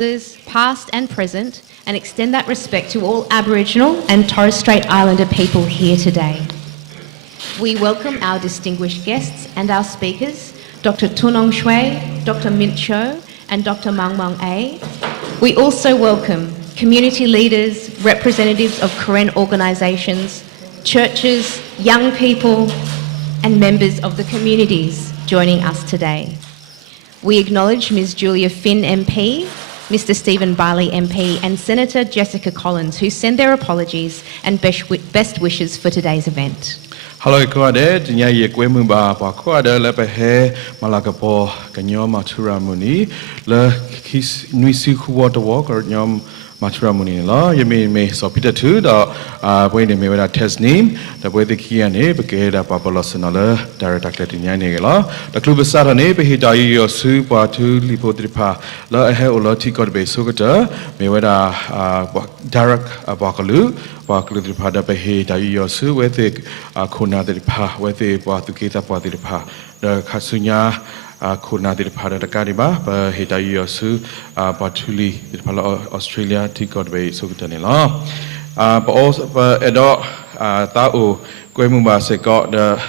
elders past and present, and extend that respect to all Aboriginal and Torres Strait Islander people here today. We welcome our distinguished guests and our speakers, Dr. Tunong Shui, Dr. Mint Cho, and Dr. Mang Mang A. We also welcome community leaders, representatives of Karen organisations, churches, young people, and members of the communities joining us today. We acknowledge Ms. Julia Finn MP, Mr. Stephen Barley MP, and Senator Jessica Collins, who send their apologies and best wishes for today's event. Hello, Kuade, Dinya Yequemba, Paquada, Lepehe, Malakapo, Kanyo Matura Muni, Le Kis Nuisiku Water Walk or Nyom Matura Muni law. You may so Peter too, the when they made a test name, the way the key and a brigade of Papalosanala, director in Yanela, the club is Saturday, he died your soup or two lipotripa, La Heoloti got be Sugata, Mayweather Derek Bakalu. Baklu the pada pehe dayu yosu with the kuna the pa with the batukita pati the pa the kasunya kuna the pada the kariba he dayu yosu batuli the pala Australia tikot be sukutanila but also edo tau kwemumba se got the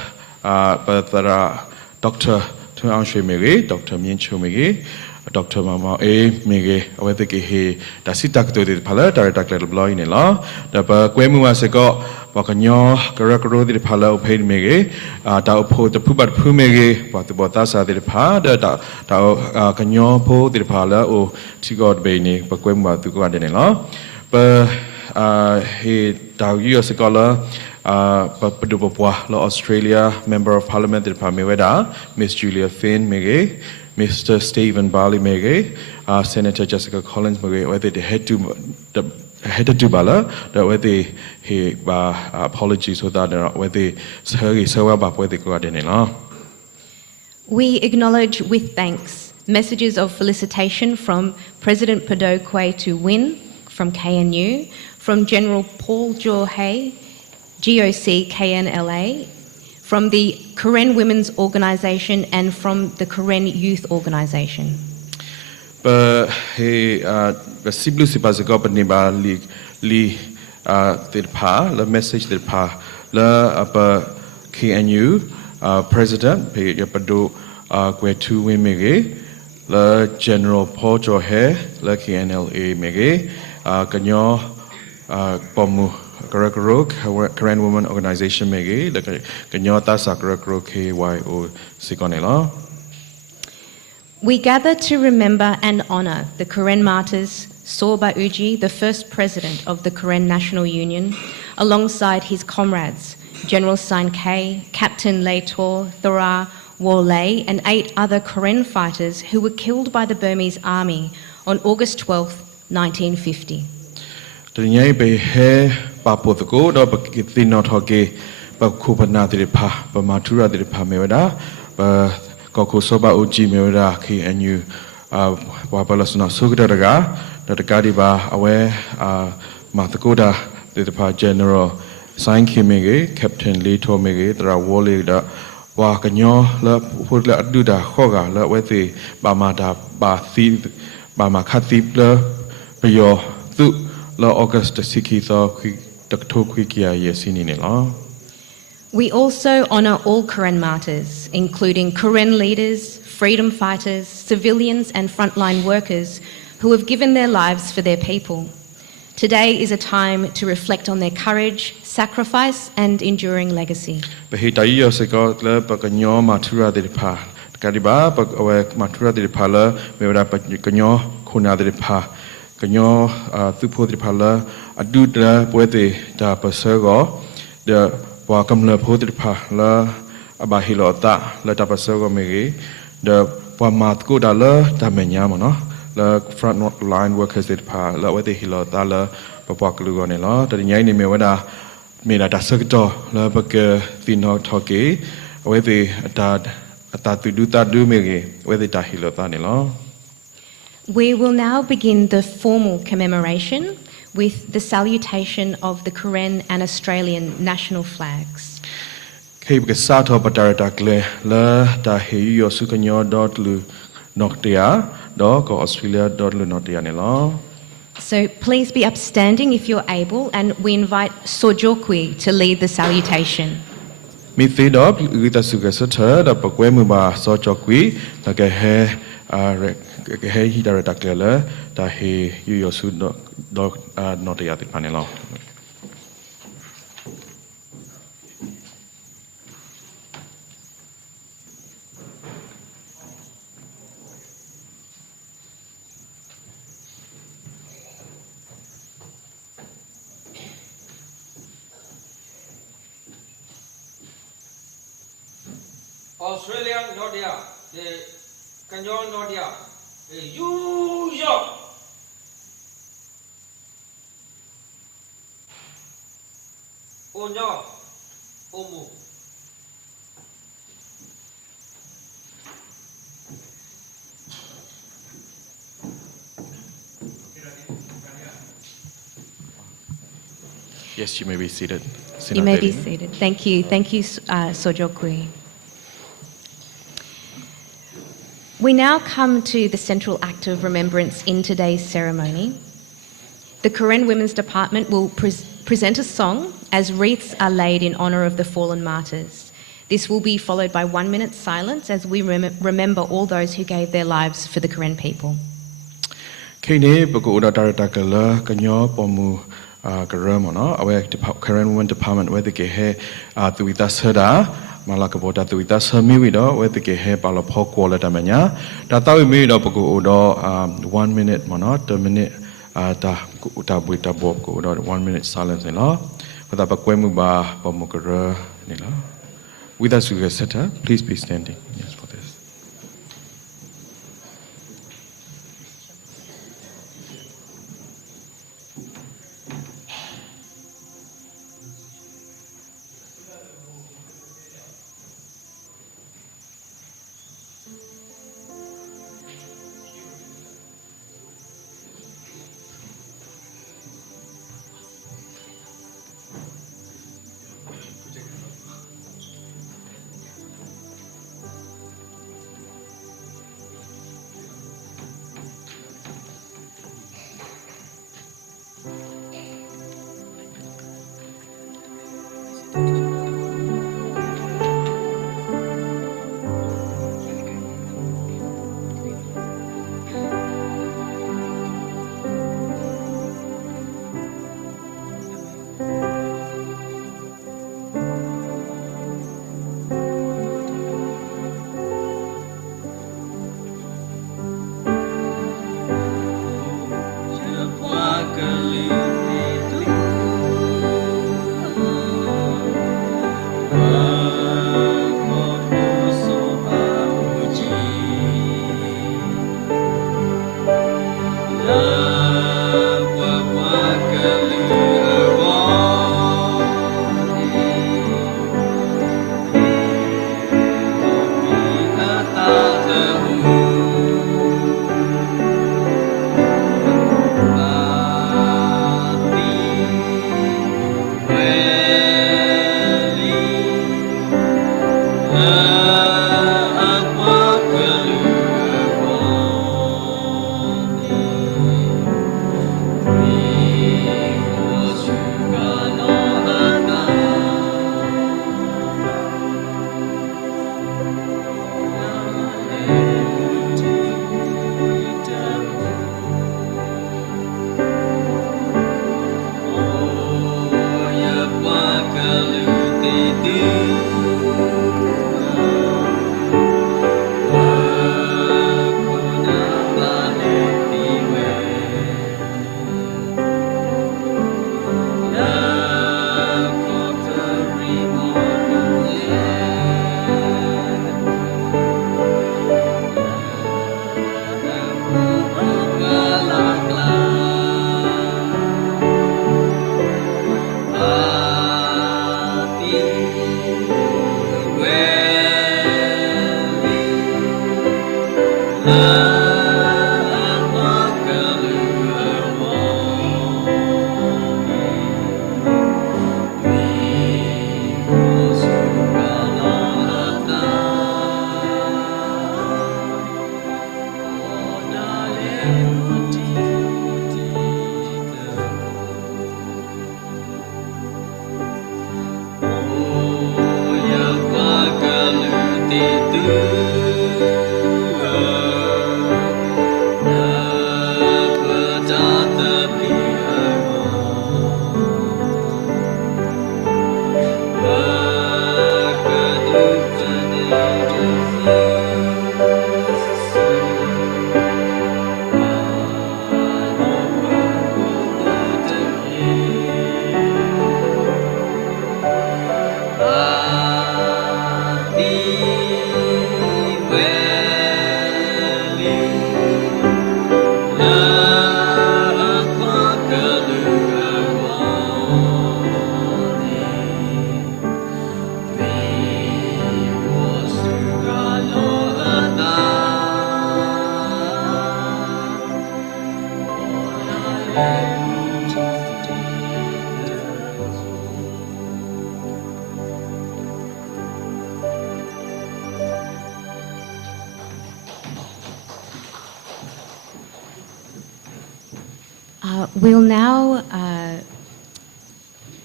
Dr. Tunong Shui Mege, Dr. Mint Cho Mege, Dr. Mama A. Mege, awetiki he, da sitak to the pala, director little blow in a law, the Quemu was a got, Bacanyo, Garakaro the pala, paid Mege, Tao po the Pubat Pumege, but the Botasa the pa, the Tao Canyo po the pala, or Tigod Bane, Baquemba to go in a law, but he Tao years ago. Australia, Member of Parliament in Pameweda, Miss Julia Finn Mege, Mr. Stephen Barley Mege, Senator Jessica Collins Mege, whether they had to bala, that whether he apologies with that, whether so about where they go out in. We acknowledge with thanks messages of felicitation from President Pado Kwe to Win from KNU, from General Paul Jaw Hay, GOC KNLA, from the Karen Women's Organisation and from the Karen Youth Organisation. He Siblu Sibazago Niba Li Dirpa, the message Dirpa, La KNU, President, Yapado Kwetu Wimege, La General Paul Johe, La KNLA Mege, Ganyo Pomu. Karen Women Organisation Mege, the Kanyota Sakrakro KYO Sikonela. We gather to remember and honour the Karen Martyrs, Sorba Uji, the first president of the Karen National Union, alongside his comrades, General Sain K, Captain Lei Tor, Thora, Warley, and 8 other Karen fighters who were killed by the Burmese army on August 12, 1950. The Nye be he papo the go, or Bakiti not hoge, Bakupana de pa, Bamatura de Pameda, Kokosoba Uji Mera Ki and you Wabalasuna Sugadaga, that the Gadiba aware Mathagoda de pa General Sain Kimege, Captain Leto Mege, the Wally da Wakanyo, La Pudla Duda Hoga, La Weti, Bamada, Bathi, Bamakati, Bayo, August the We also honour all Karen martyrs, including Karen leaders, freedom fighters, civilians and frontline workers who have given their lives for their people. Today is a time to reflect on their courage, sacrifice and enduring legacy. Kanyo Thupo de Pala, Adudra Puete da Pasogo, the Wakamla Podripala, Abahilota, La Tapasogo Megi, the Wamat Godala, Damenyamano, the front line workers de Pa, La Wete Hilotala, Papakalugonela, the Yanni Mewada made a Dasagto, La Baka Thino Toki, where they Atatu Duta Dumegi, where they Tahilotanilla. We will now begin the formal commemoration with the salutation of the Karen and Australian national flags. Kebe sato batara dakle la da he yosukanyo dot lu noktia đó có Australia đó luôn nó tiền này lo So please be upstanding if you're able, and we invite Sojokwi to lead the salutation. mi thế đó người ta sự cái sở đó bậc quê mưa bà so cho quý là cái he hi đã đặt là ta he yêu sự đó nó tiền thì phải này lo Australia not there, the Canyon not there, the New York. Oh no, oh mo. Yes, you may be seated. You may be seated. Thank you, Sojokwi. We now come to the central act of remembrance in today's ceremony. The Karen Women's Department will present a song as wreaths are laid in honour of the fallen martyrs. This will be followed by 1 minute silence as we remember all those who gave their lives for the Karen people. Kini buku udah tak kala kanyo pomu kerem no awak Karen Women Department whether ke he tuita seda malah keboda tuita semi wido whether ke he palo pok kuala damanya datau mi do buku udah 1 minute mana 2 minute dah udah buita bob ku udah 1 minute silence ni lo pada bakwe mu ba pomu kerem ni lo with us you seta please be standing yes for this.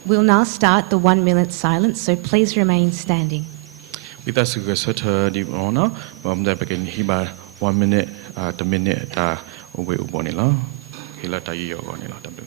We'll now start the 1 minute silence, so please remain standing. With us, we are the honor. That begin here 1 minute, the minute, we ubonila. Hila tayo gonila tabu.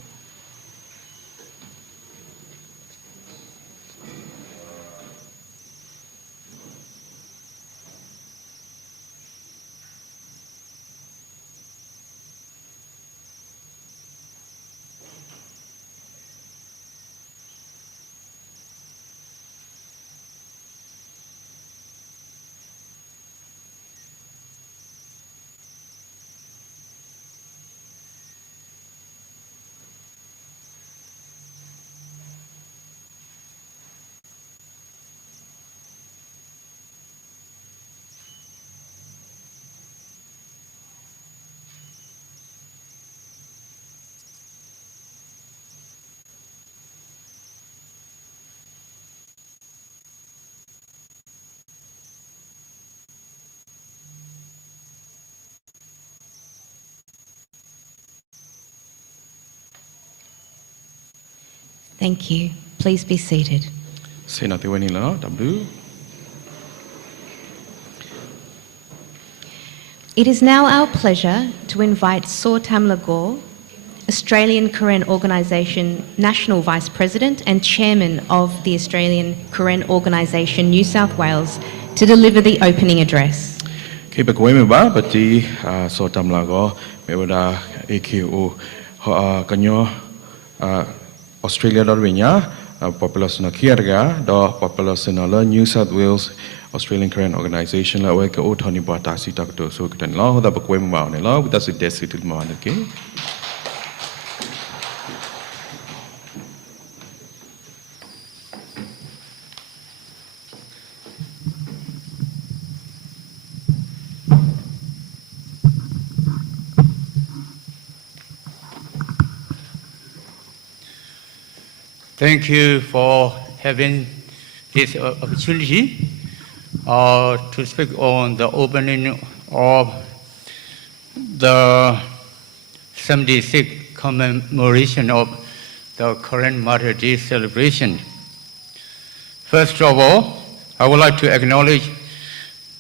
Thank you. Please be seated. It is now our pleasure to invite Saw Tamlagore, Australian Karen Organisation National Vice President and Chairman of the Australian Karen Organisation New South Wales, to deliver the opening address. Keep a going about, but the Saw Tamlagore, Mewada, AKO, Kanyo. Australia Dorvinya, population of Kiarga, the population of New South Wales, Australian Karen Organisation, la weka o Tony Batasi Takto, so can law the Bakwem Mountain law, with us a decited man again. Thank you for having this opportunity to speak on the opening of the 76th commemoration of the current Martyr Day celebration. First of all, I would like to acknowledge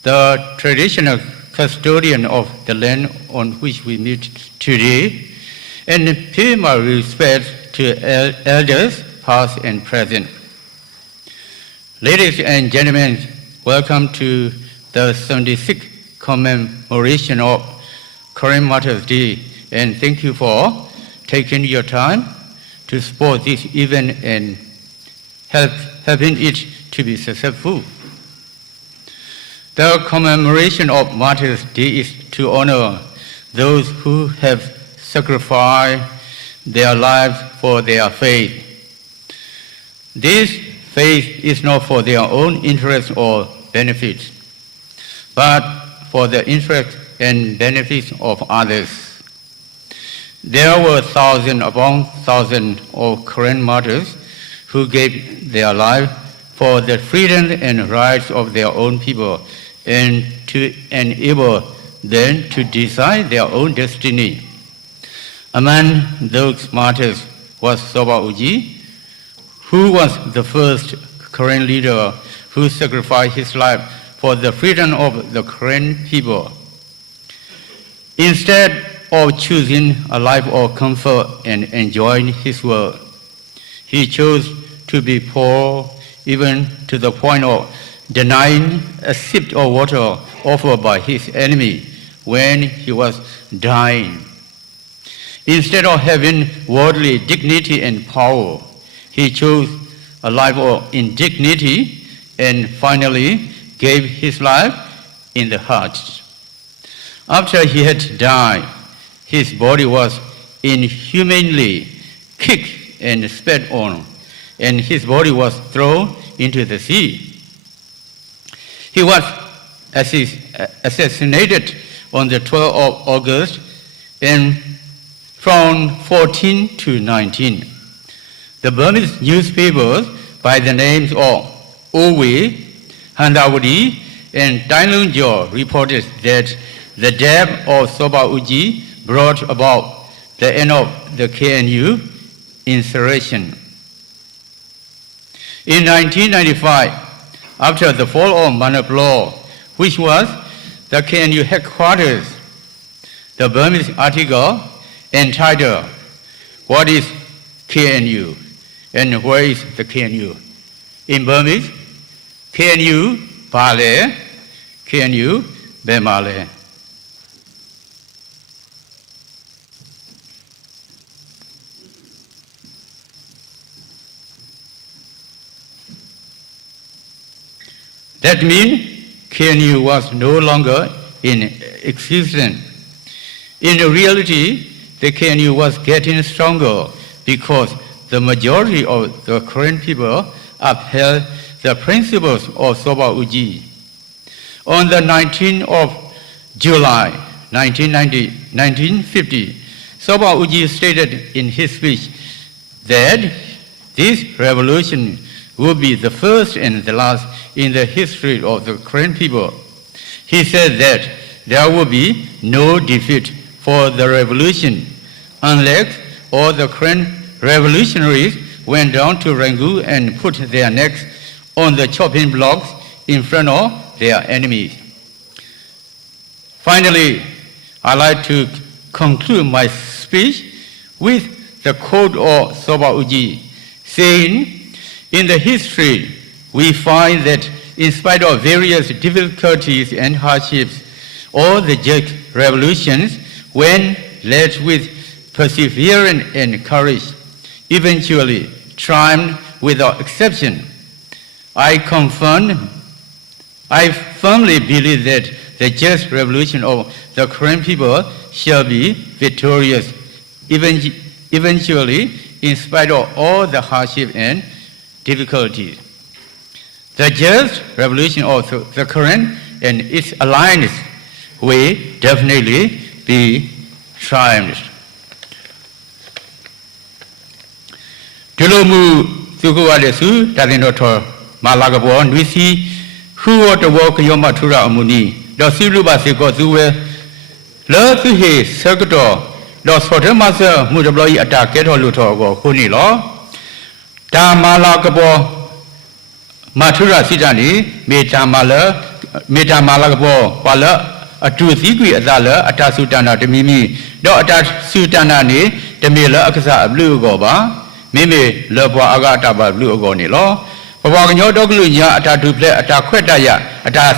the traditional custodian of the land on which we meet today and pay my respect to elders past and present. Ladies and gentlemen, welcome to the 76th commemoration of current Martyrs Day, and thank you for taking your time to support this event and helping it to be successful. The commemoration of Martyrs Day is to honor those who have sacrificed their lives for their faith. This faith is not for their own interest or benefit, but for the interest and benefits of others. There were thousands upon thousands of current martyrs who gave their life for the freedom and rights of their own people and to enable them to decide their own destiny. Among those martyrs was Soba Uji, who was the first Karen leader who sacrificed his life for the freedom of the Karen people. Instead of choosing a life of comfort and enjoying his work, he chose to be poor, even to the point of denying a sip of water offered by his enemy when he was dying. Instead of having worldly dignity and power, he chose a life of indignity and finally gave his life in the heart. After he had died, his body was inhumanly kicked and spat on, and his body was thrown into the sea. He was assassinated on the 12th of August, and from 14 to 19. The Burmese newspapers by the names of Owe, Handawadi, and Dailunjo reported that the death of Soba Uji brought about the end of the KNU insurrection. In 1995, after the fall of Manipur, which was the KNU headquarters, the Burmese article entitled, "What is KNU and where is the KNU?" In Burmese, KNU Bale, KNU Bemale. That means KNU was no longer in existence. In reality, the KNU was getting stronger because the majority of the Korean people upheld the principles of Soba Uji. On the 19th of July 1950, Soba Uji stated in his speech that this revolution would be the first and the last in the history of the Korean people. He said that there would be no defeat for the revolution unless all the Korean revolutionaries went down to Rangoon and put their necks on the chopping blocks in front of their enemies. Finally, I'd like to conclude my speech with the quote of Soba Uji, saying, "In the history, we find that in spite of various difficulties and hardships, all the just revolutions, when led with perseverance and courage, eventually triumphed without exception. I firmly believe that the just revolution of the Korean people shall be victorious, eventually, in spite of all the hardship and difficulties. The just revolution of the Korean and its alliance will definitely be triumphed." Dulumu Sukuwadesu, Tadinotor, Malagabo, Nisi, who ought to walk Yoma Tura Amuni, the Siluba Siko Zue, Love to his circuitor, the Sotemasa Mudabloy attack or Luto, Hunilo, Tamalagabo. Matura Sidani, Metamalagabo, Pala, a two secret Azala, Atasutana, the Mimi, do attach Sutanani, the Mila Akasa, Blue Goba, Mimi, Lapa Agataba, Blue Gonilo, Pavagno Doglunia, Atatu play Ataquetaya, Atas,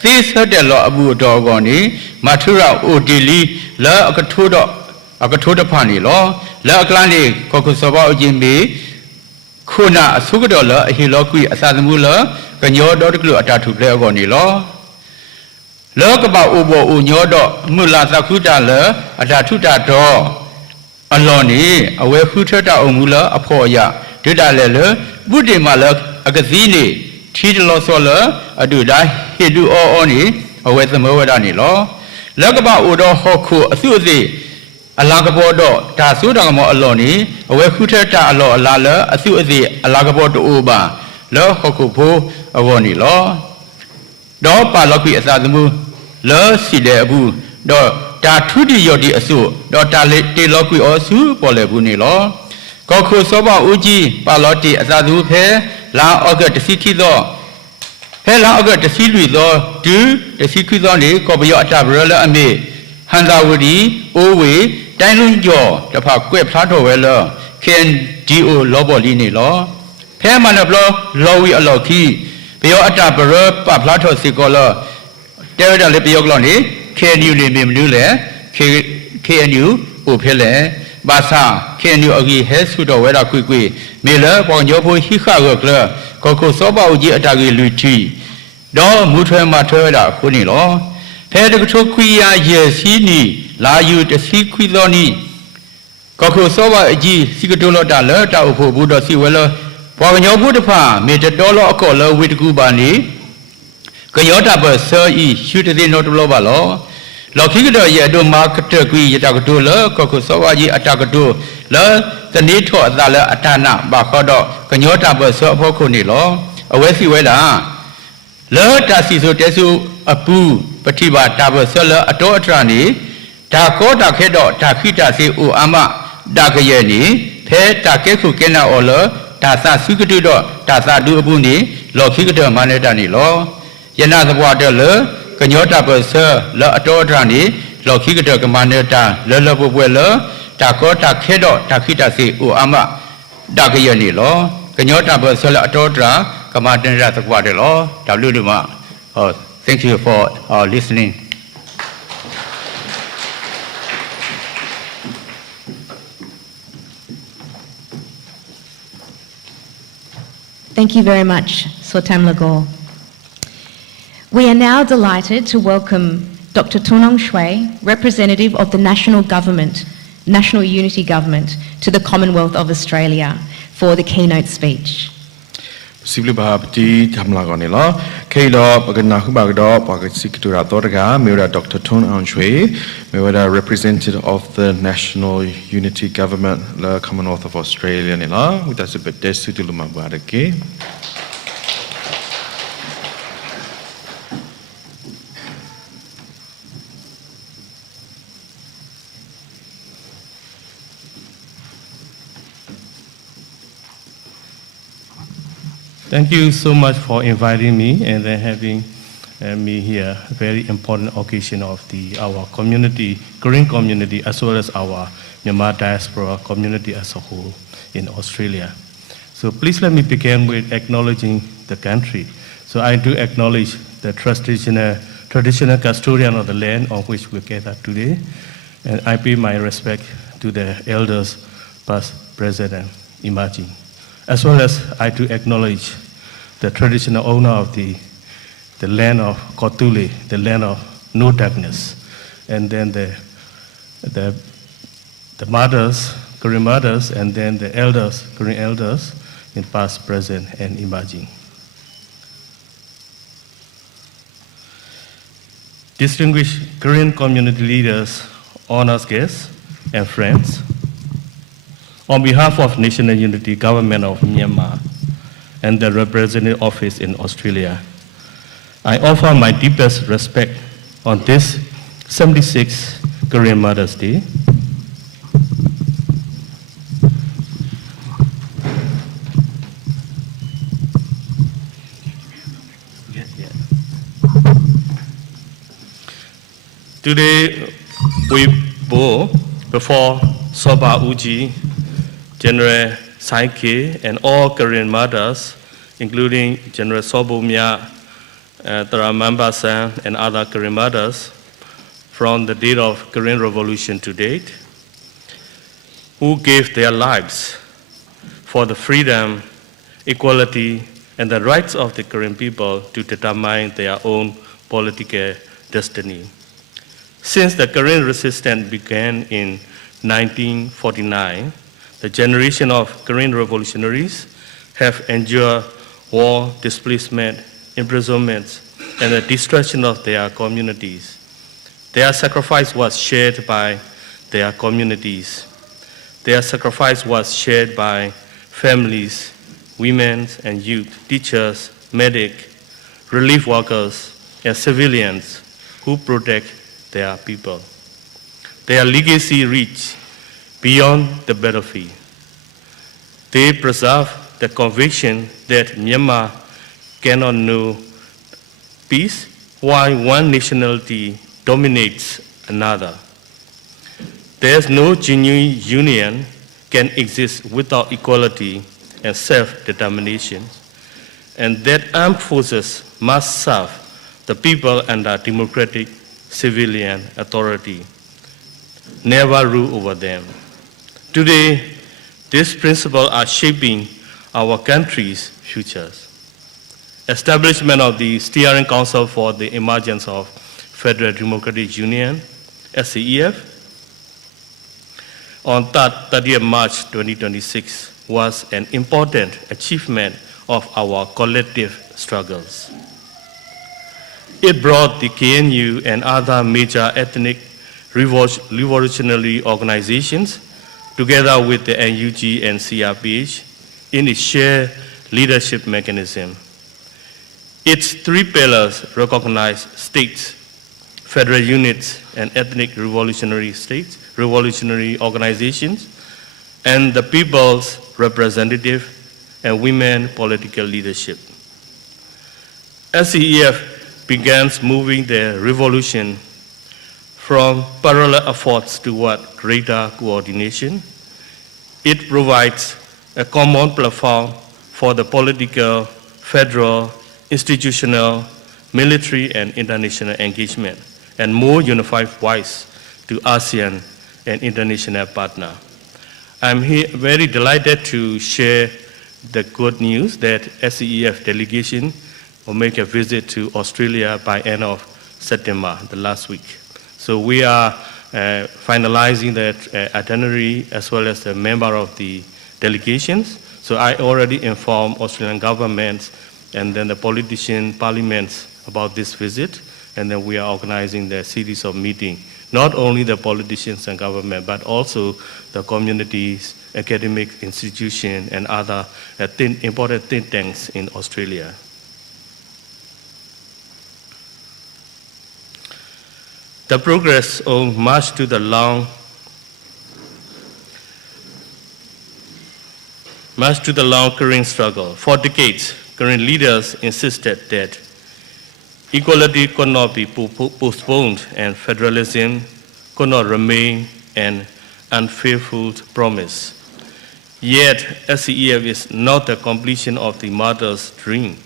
this Hotelo Abu Dogoni, Matura Udili, La Akatuda Panilo, La Clani, Kokusova Jimbi, Kuna Sugadola, Hiloki, Asadamula, Ganyo Doglu Atatu play Gonilo. Look about Ubo Unyodo, Mula Zakuta Le, Atatuta Do, Aloni, away Hutata Umula, Apoya, Duda Lele, Budi Malak, Agazini, Chidlo Sola, Aduda, Hidu O Oni, away the Mowadani law. Look about Udo Hoku, Athuzi, Alagabodo, Tasudamo Aloni, away Hutata Alo Lala, Athuzi, Alagabodo Uba, Lo Hokupo, Awoni law. Do Paloki Asadamu, Lo Side Abu, Do Tatudi Yodi Asu, Do Taliti Loki Osu, Polebuni law. Koku Soba Uji, Paloti Asadu Pe, La Oga the Sikido, Pela Oga the Siluido, Do, the Sikidoni, Kobayota Brella Ame, Handawudi, Owe, Dailunjo, the Pakwe Plato Weller, Ken Dio Lobolini law. Permanablo, Lowi Aloki. Beota Bero, Plato Sicola, Derda Lepioloni, KNU Limule, KNU, Upele, Basa, KNU Agi, Hesudo, Weda Quiqui, Miller, Bonjopo, Hika, Coco Soba Uji Atagi Luti, Do Mutra Materda, Kunilo, Pedagogia, Yesini, La U, the Siquidoni, Coco Soba G, Sigatulo Dalla, Upo Buddha Siwella. Pagano Budapa made a dollar collar with Gubani, Kayota Sir E. shoot the not Lobalo, Lokito Yadu Marketer Gui Yatagula, Kokusawaji Atagadu, Le, the Nito Adala Atana, Bakodo, Kanyota Baso Pokunilo, Awesi Weda. Le Tasiso Tesu Apu, Patiba Tabasella Atotrani, Takota Kedo, Takita Si Uama, Dakayeni, Pe Takeku Kena Ola, Tasa Sukutudo, Tasa Duabuni, Lokito Manetani Law, Yana the water le. Kanyota Basa, La Adodrani, Lokita Maneta, Lelabu Wella, Takota Kedo, Takita Si Uama, Dakayani law, Kanyota Basa La Adodra, Commander the water law, Taluduma. Oh, thank you for listening. Thank you very much, Sotam Lagor. We are now delighted to welcome Dr. Tunong Shui, representative of the National Government, National Unity Government, to the Commonwealth of Australia for the keynote speech. Sibli Bahabti Tamlagonilla, Kalo, Baganahubago, Bagasikitura Dorga, Mira Dr. Tunong Shui, Mira representative of the National Unity Government, the Commonwealth of Australia, Nila, with us a bit desu to Lumabadaki. Thank you so much for inviting me and then having me here. A very important occasion of our community, Korean community, as well as our Myanmar diaspora community as a whole in Australia. So please let me begin with acknowledging the country. So I do acknowledge the traditional custodian of the land on which we gather today, and I pay my respect to the elders, past, present, and emerging. As well as I do acknowledge the traditional owner of the land of Kotule, the land of no darkness, and then the mothers, Korean mothers, and then the elders, Korean elders, in past, present, and emerging. Distinguished Korean community leaders, honored guests, and friends, on behalf of National Unity Government of Myanmar and the Representative Office in Australia, I offer my deepest respect on this 76th Korean Mother's Day. Today, we bow before Soba Uji, General Saike, and all Korean mothers, including General Sobo Mya, Taramamba San, and other Korean mothers, from the date of Korean Revolution to date, who gave their lives for the freedom, equality, and the rights of the Korean people to determine their own political destiny. Since the Korean resistance began in 1949, the generation of Korean revolutionaries have endured war, displacement, imprisonment, and the destruction of their communities. Their sacrifice was shared by their communities. Their sacrifice was shared by families, women and youth, teachers, medics, relief workers, and civilians who protect their people. Their legacy reaches beyond the battlefield. They preserve the conviction that Myanmar cannot know peace while one nationality dominates another. There's no genuine union can exist without equality and self-determination, and that armed forces must serve the people under democratic civilian authority, never rule over them. Today, these principles are shaping our country's futures. Establishment of the Steering Council for the Emergence of Federal Democratic Union, SCEF, on 30th March 2026 was an important achievement of our collective struggles. It brought the KNU and other major ethnic revolutionary organizations together with the NUG and CRPH in its shared leadership mechanism. Its three pillars recognize states, federal units, and ethnic revolutionary organizations, and the people's representative and women political leadership. SCEF began moving the revolution from parallel efforts toward greater coordination. It provides a common platform for the political, federal, institutional, military, and international engagement, and more unified voice to ASEAN and international partners. I'm here very delighted to share the good news that SCEF delegation will make a visit to Australia by end of September, the last week. So we are finalizing that itinerary as well as the member of the delegations. So I already informed Australian governments and then the politician parliaments about this visit, and then we are organizing the series of meetings, not only the politicians and government, but also the communities, academic institutions, and other important think tanks in Australia. The progress on March to the Long Korean struggle. For decades, Korean leaders insisted that equality could not be postponed and federalism could not remain an unfulfilled promise. Yet, SCEF is not the completion of the Martyr's dream.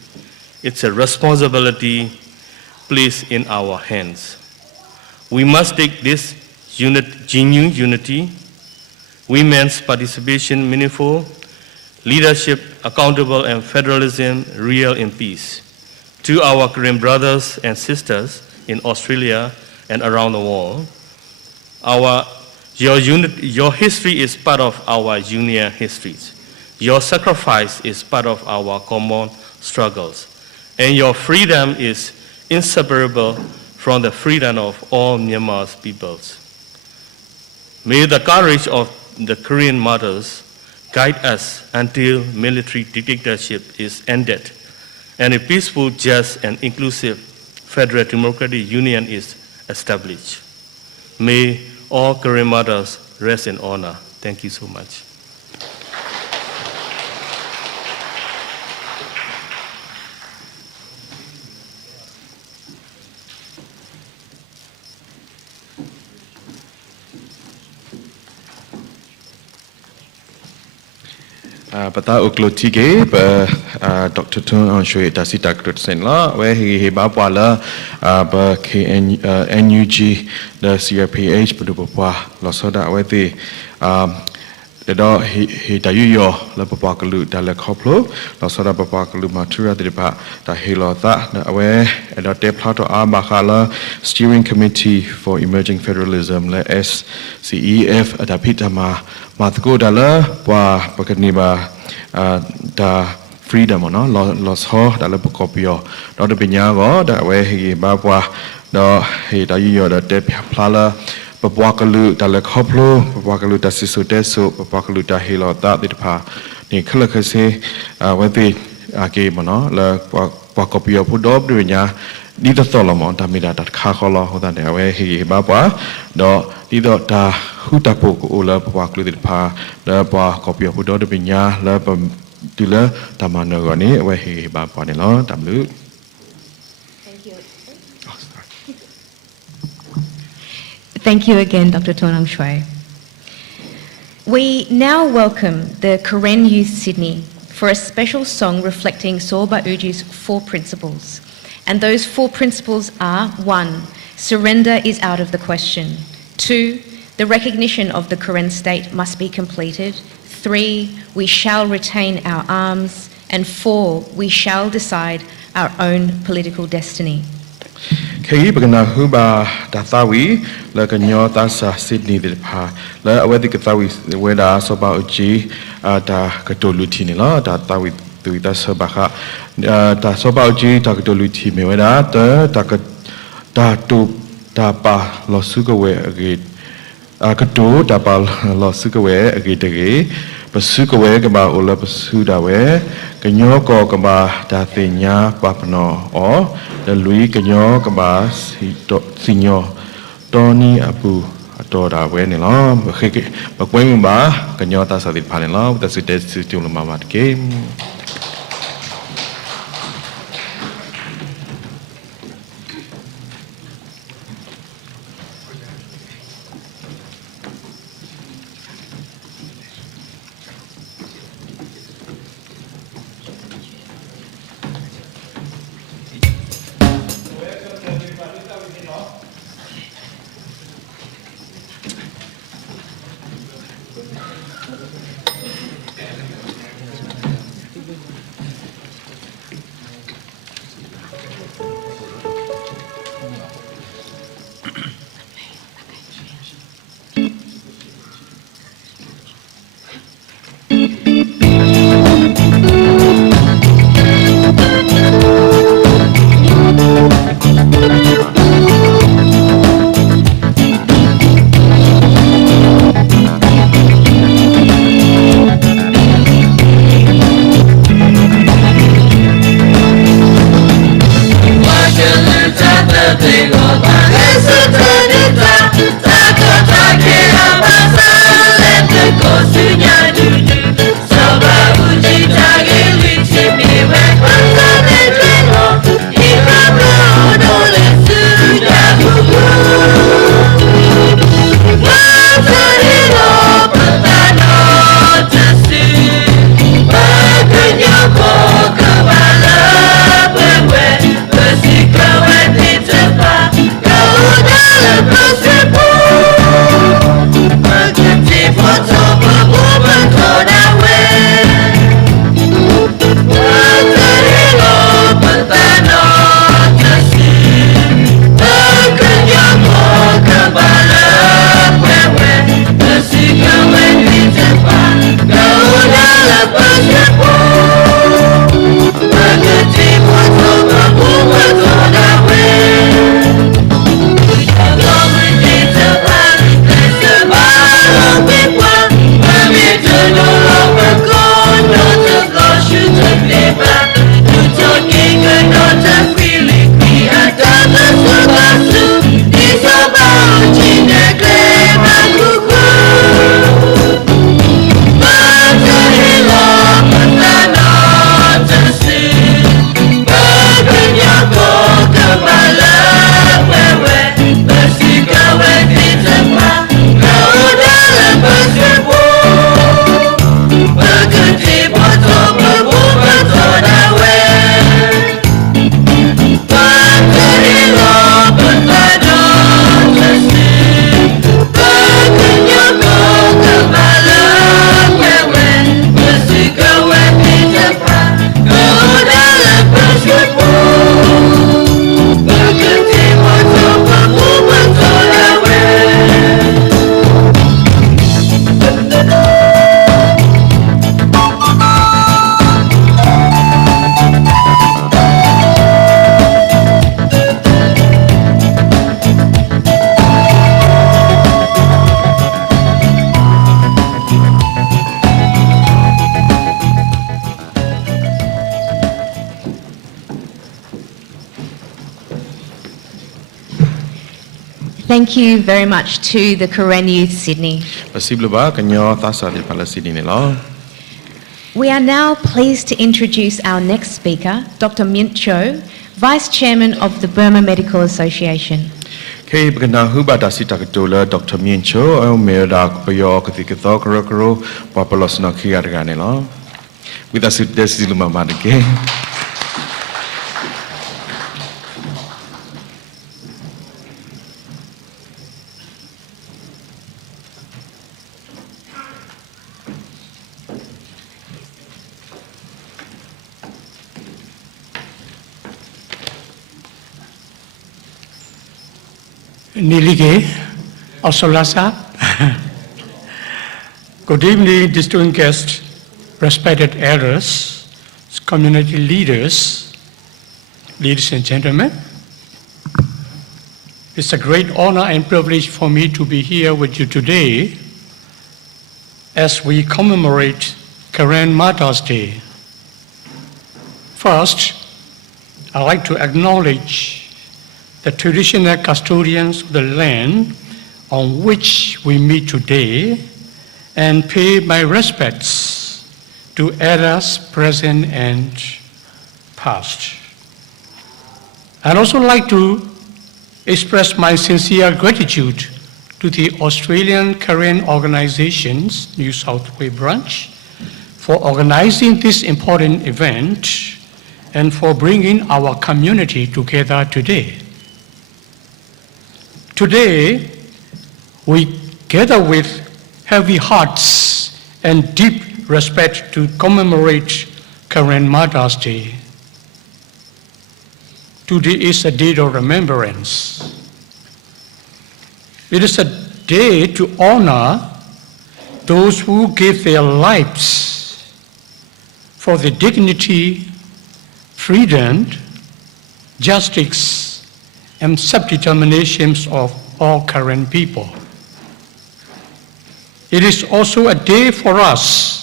It's a responsibility placed in our hands. We must take this genuine unity, women's participation meaningful, leadership accountable, and federalism real in peace. To our Korean brothers and sisters in Australia and around the world, your history is part of our union histories. Your sacrifice is part of our common struggles. And your freedom is inseparable from the freedom of all Myanmar's peoples. May the courage of the Korean martyrs guide us until military dictatorship is ended and a peaceful, just, and inclusive federal democratic union is established. May all Korean martyrs rest in honor. Thank you so much. Pata uklotige Dr. Tun Anshui Dasita Krutsen la where he bapala ba NUG the CRPH Budupwa Losoda Weti the dog he dayuyo la papakalu dala koplo Losoda papakalu matura the depa da hilo that aware at the plato Abakala Steering Committee for Emerging Federalism la SCEF adapitama Matgo dala wa pakaniba da freedom no los ho dala pokopio do de binyago da we he babwa do he da yo da de plala papwakalu dala khoplo papwakalu da sisu desu papwakalu da hilo da de pa ni khalakase we ti ake mono la pakopio pudob de binya ni da solomon da mida da kha kholo ho da de we he babwa do ni do da huta poko la papwakalu de pa la pa kopio pudo de binya la Tila tamana gani wehi bapa ni lo tamlu. Thank you. Thank you again, Dr. Tonang Shui. We now welcome the Karen Youth Sydney for a special song reflecting Sorba Uji's 4 principles. And those 4 principles are 1. Surrender is out of the question. 2. The recognition of the Karen state must be completed. 3. We shall retain our arms. And 4. We shall decide our own political destiny. Kei bagana huba datawi la kanyo tasa Sydney dilpa la awedi katawi weda soba uji da katolutini la datawi tuita sabaka ta soba uji ta ko lu ti me da ta ka ta tu ta pa lo su ko we age ka tu ta pa lo su ko we age de ge pa su ko we ka ba o la pa su da we ka nyo ko ka ba ta te nya pa pa no o da lui ka nyo ka ba si nyo to ni apu တော်တာပဲနေလားမခေကမကွင်းမှာကညောတာစာတိဖာနေလားတစစ်တဲ့စစ်ကျုံလမမတကေ Thank you very much to the Karen Youth Sydney. We are now pleased to introduce our next speaker, Dr. Mint Cho, Vice Chairman of the Burma Medical Association. Dr. Mint Cho, with us this is again. Nilige, Osolasa. Good evening, distinguished guests, respected elders, community leaders, ladies and gentlemen, it's a great honor and privilege for me to be here with you today as we commemorate Korean Martyr's Day. First, I'd like to acknowledge the traditional custodians of the land on which we meet today and pay my respects to elders present and past. I'd also like to express my sincere gratitude to the Australian Korean organization's New South Wales branch for organizing this important event and for bringing our community together today. Today, we gather with heavy hearts and deep respect to commemorate Korean Martyr's Day. Today is a day of remembrance. It is a day to honor those who gave their lives for the dignity, freedom, justice, and self-determinations of all Korean people. It is also a day for us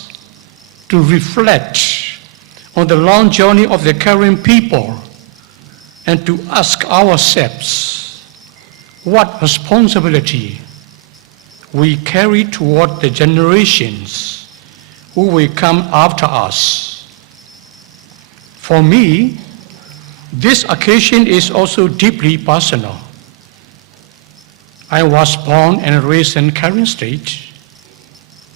to reflect on the long journey of the Korean people and to ask ourselves what responsibility we carry toward the generations who will come after us. For me, this occasion is also deeply personal. I was born and raised in Karen State,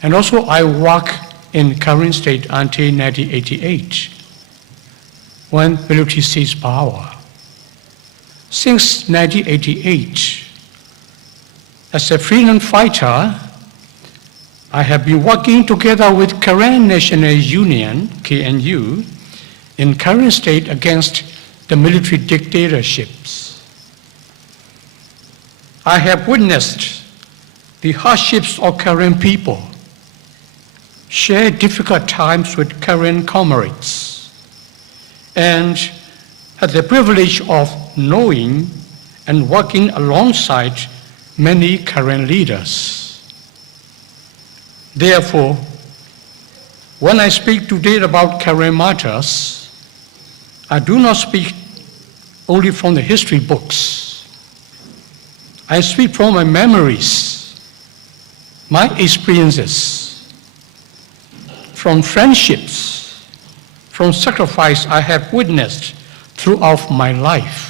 and also I worked in Karen State until 1988, when military seized power. Since 1988, as a freedom fighter, I have been working together with Korean National Union, KNU, in Karen State against the military dictatorships. I have witnessed the hardships of Korean people, shared difficult times with Korean comrades, and had the privilege of knowing and working alongside many Korean leaders. Therefore, when I speak today about Korean martyrs, I do not speak only from the history books. I speak from my memories, my experiences, from friendships, from sacrifice I have witnessed throughout my life.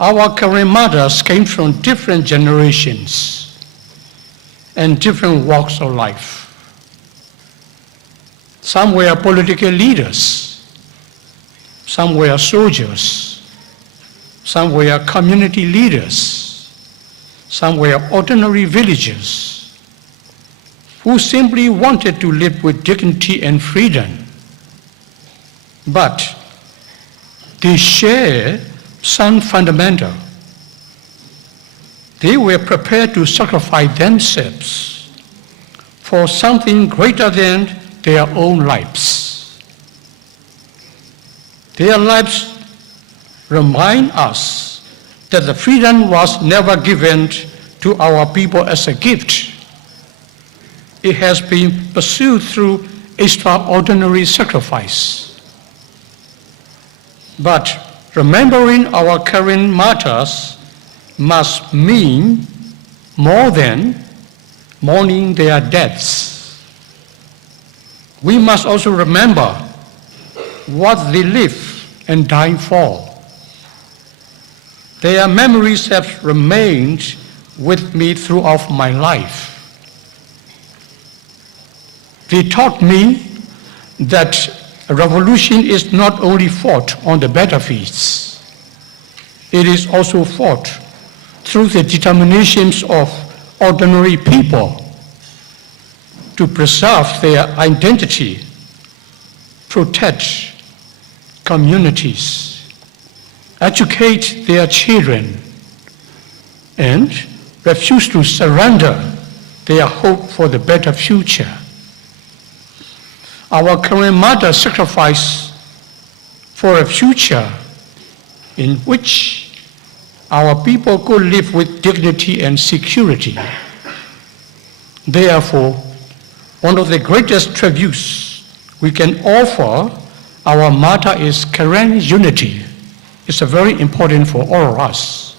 Our Korean martyrs came from different generations and different walks of life. Some were political leaders, some were soldiers, some were community leaders, some were ordinary villagers who simply wanted to live with dignity and freedom. But they share some fundamental. They were prepared to sacrifice themselves for something greater than their own lives. Their lives remind us that the freedom was never given to our people as a gift. It has been pursued through extraordinary sacrifice. But remembering our Korean martyrs must mean more than mourning their deaths. We must also remember what they lived and died for. Their memories have remained with me throughout my life. They taught me that a revolution is not only fought on the battlefields, it is also fought through the determinations of ordinary people to preserve their identity, protect communities, educate their children, and refuse to surrender their hope for the better future. our current martyrs sacrifice for a future in which our people could live with dignity and security. Therefore, one of the greatest tributes we can offer our martyr is Karen unity. It's very important for all of us.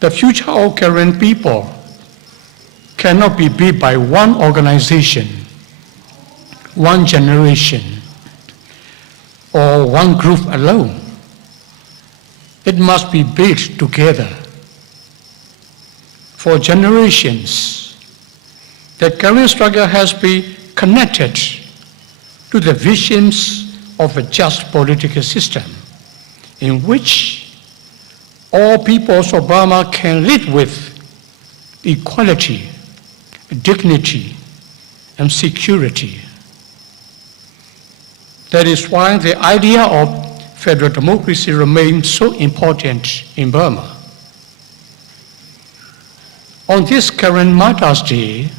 The future of Karen people cannot be built by one organization, one generation, or one group alone. It must be built together. For generations, the Karen struggle has been connected to the visions of a just political system in which all peoples of Burma can live with equality, dignity, and security. That is why the idea of federal democracy remains so important in Burma. On this Karen Martyrs' Day,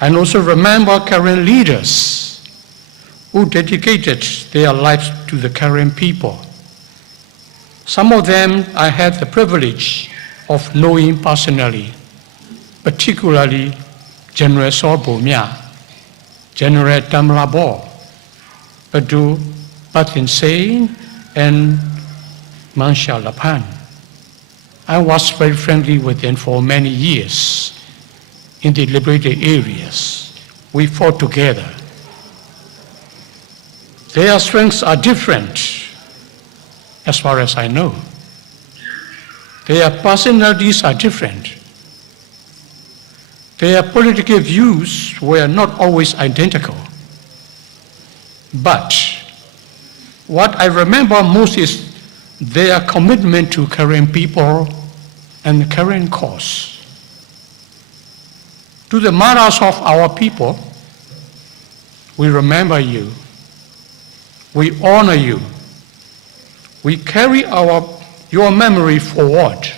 I also remember Karen leaders who dedicated their lives to the Karen people. Some of them I had the privilege of knowing personally, particularly General Sorbomia, General Tamlabo, Badu Patin Sein, and Mansha Lapan. I was very friendly with them for many years in the liberated areas. We fought together. Their strengths are different, as far as I know. Their personalities are different. Their political views were not always identical. But what I remember most is their commitment to Karen people and the Karen cause. To the martyrs of our people, we remember you. We honor you. We carry your memory forward.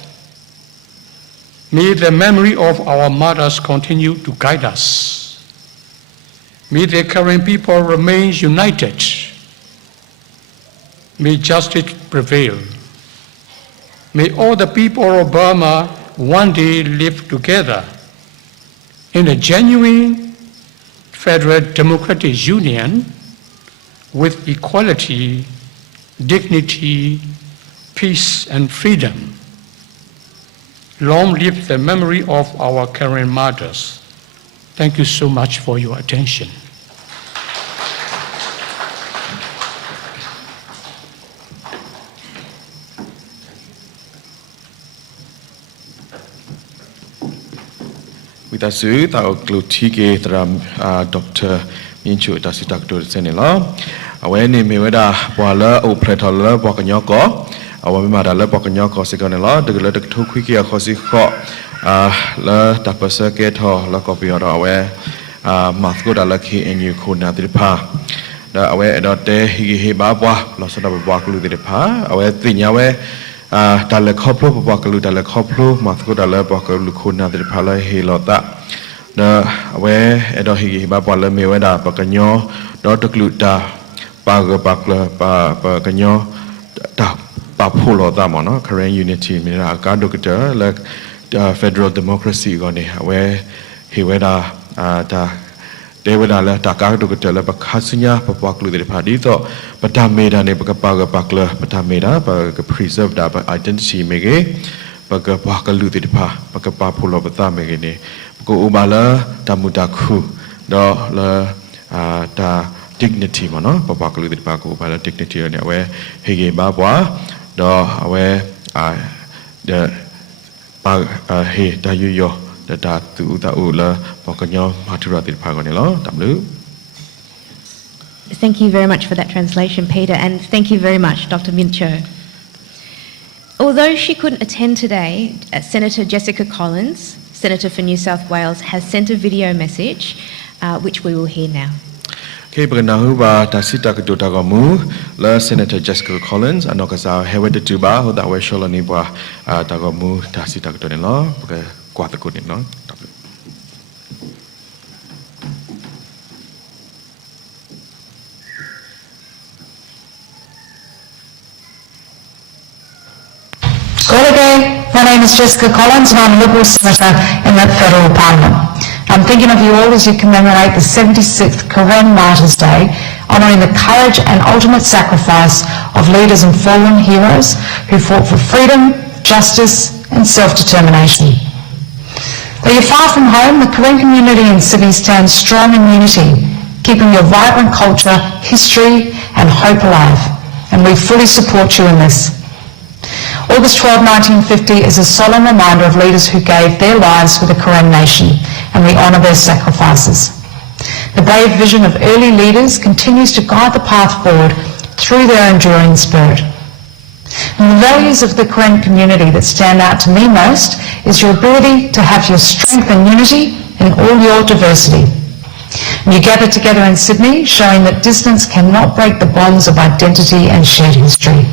May the memory of our martyrs continue to guide us. May the Karen people remain united. May justice prevail. May all the people of Burma one day live together in a genuine federal democratic union with equality, dignity, peace, and freedom. Long live the memory of our Karen martyrs. Thank you so much for your attention. With us, our Glutike, Dr. Minchu, Dasi Dr. Senela. Our name is Wala, Opretola, Bocanyoko, our Madala Bocanyoko, Sigonella, the Gladek Tokwiki, Hosiko, La Tapa Circuit, or La Copiota, aware, Mathgoda Lucky, and you could not depart. The aware dot de Hibaba, lost of Bakalu de Pa, aware Thinyawe, Dalekoplo, Bakalu, Dalekoplo, Mathgoda Bakalu could not depala, he lota. The aware Edohi Babala Meweda, Bacanyo, Dr. Gluta, Baga Bakla, Bacanyo, Bapulo Damono, Korean Unity, Mira, Gadokata, like federal democracy, where he weda David Ala, Takadokatella, Bakasunya, Papaklu de Padito, Batameda, Nebakapaga Bakla, Batameda, Baga preserved identity, Mege, Baga Bakalu de Pa, Bakapapulo Batamegene. Go ubala tamudaku do la ta dignity mono papakalu di paku ubala dignity ne we hege babwa do we the he da yo the da tu da ula pakanyo matura di paku ne lo tamlu. Thank you very much for that translation, Peter, and thank you very much, Dr. Mincho. Although she couldn't attend today, Senator Jessica Collins, Senator for New South Wales, has sent a video message, which we will hear now. Okay, berkenahu ba tasita kedua kamu, la Senator Jessica Collins, anokasa hewa de tuba, hoda we shola ni ba tagamu tasita kedua ni lo, berke kuat takut ni lo. name's Jessica Collins and I'm a Liberal Senator in the Federal Parliament. I'm thinking of you all as you commemorate the 76th Karen Martyrs Day, honouring the courage and ultimate sacrifice of leaders and fallen heroes who fought for freedom, justice and self-determination. Though you're far from home, the Karen community in Sydney stands strong in unity, keeping your vibrant culture, history and hope alive. And we fully support you in this. August 12, 1950 is a solemn reminder of leaders who gave their lives for the Karen nation, and we honour their sacrifices. The brave vision of early leaders continues to guide the path forward through their enduring spirit. And the values of the Karen community that stand out to me most is your ability to have your strength and unity in all your diversity. And you gather together in Sydney, showing that distance cannot break the bonds of identity and shared history.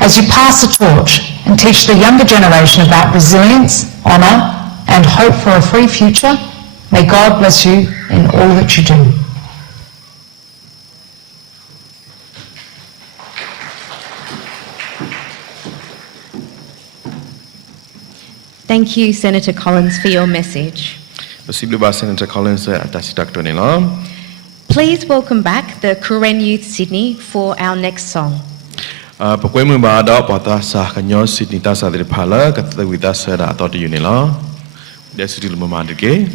As you pass the torch and teach the younger generation about resilience, honour and hope for a free future, may God bless you in all that you do. Thank you, Senator Collins, for your message. Senator Collins atas. Please welcome back the Karen Youth Sydney for our next song. Pokoknya membawa pada sah kanyor Sydney tasa dari pala kata kita sera atau di unila. Dia sudah memandai.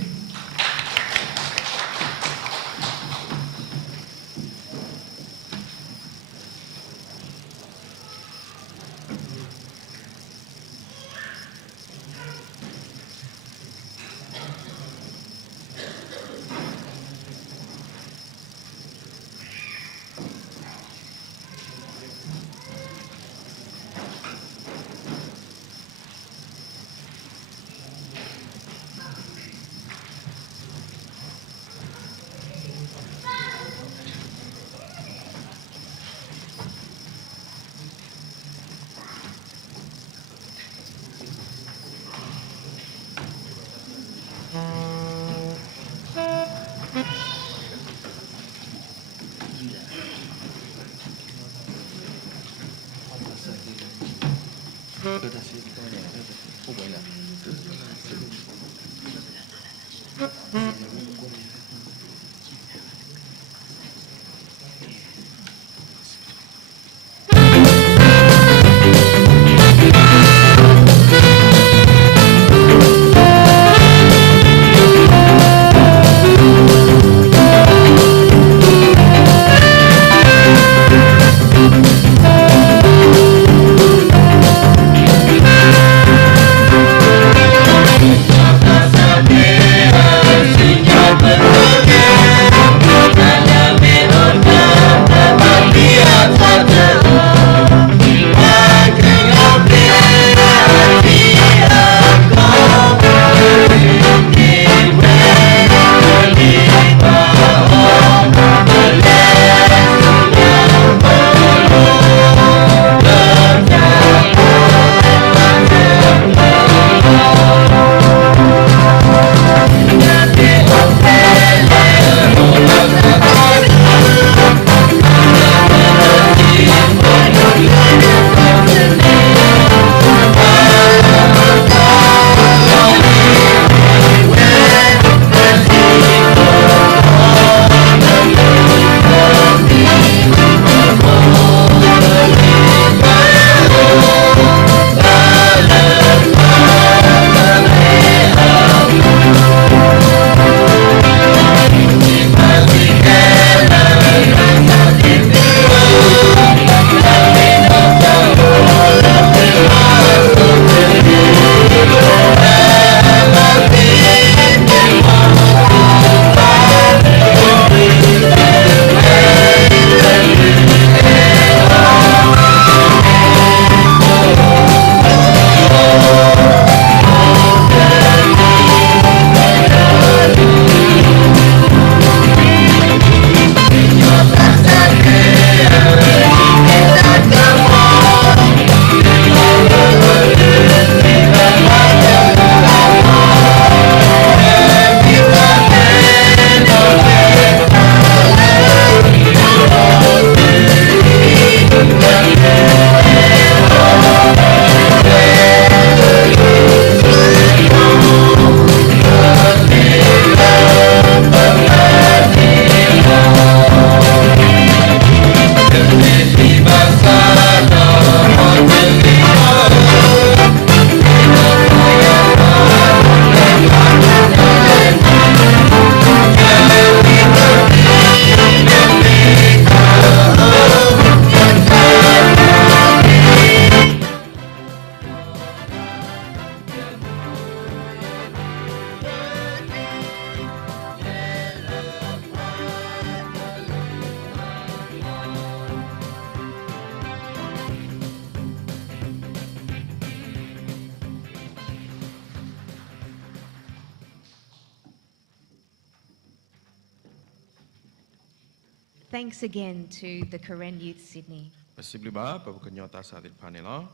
Thanks again to the Karen Youth Sydney. Possibly ba pabukanyota sa atin panela.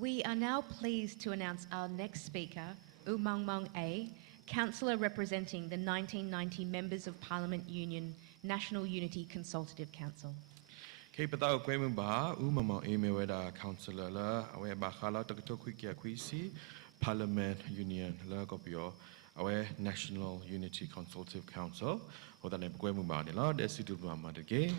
We are now pleased to announce our next speaker, Umang Mong A, Councillor representing the 1990 Members of Parliament Union National Unity Consultative Council. Ke patao kwemu ba umamang emeweda councillor la awe ba khala takto kwikia kwisi Parliament Union la kopio awe National Unity Consultative Council odane kwemu ba ne la desitu ba ma de ke.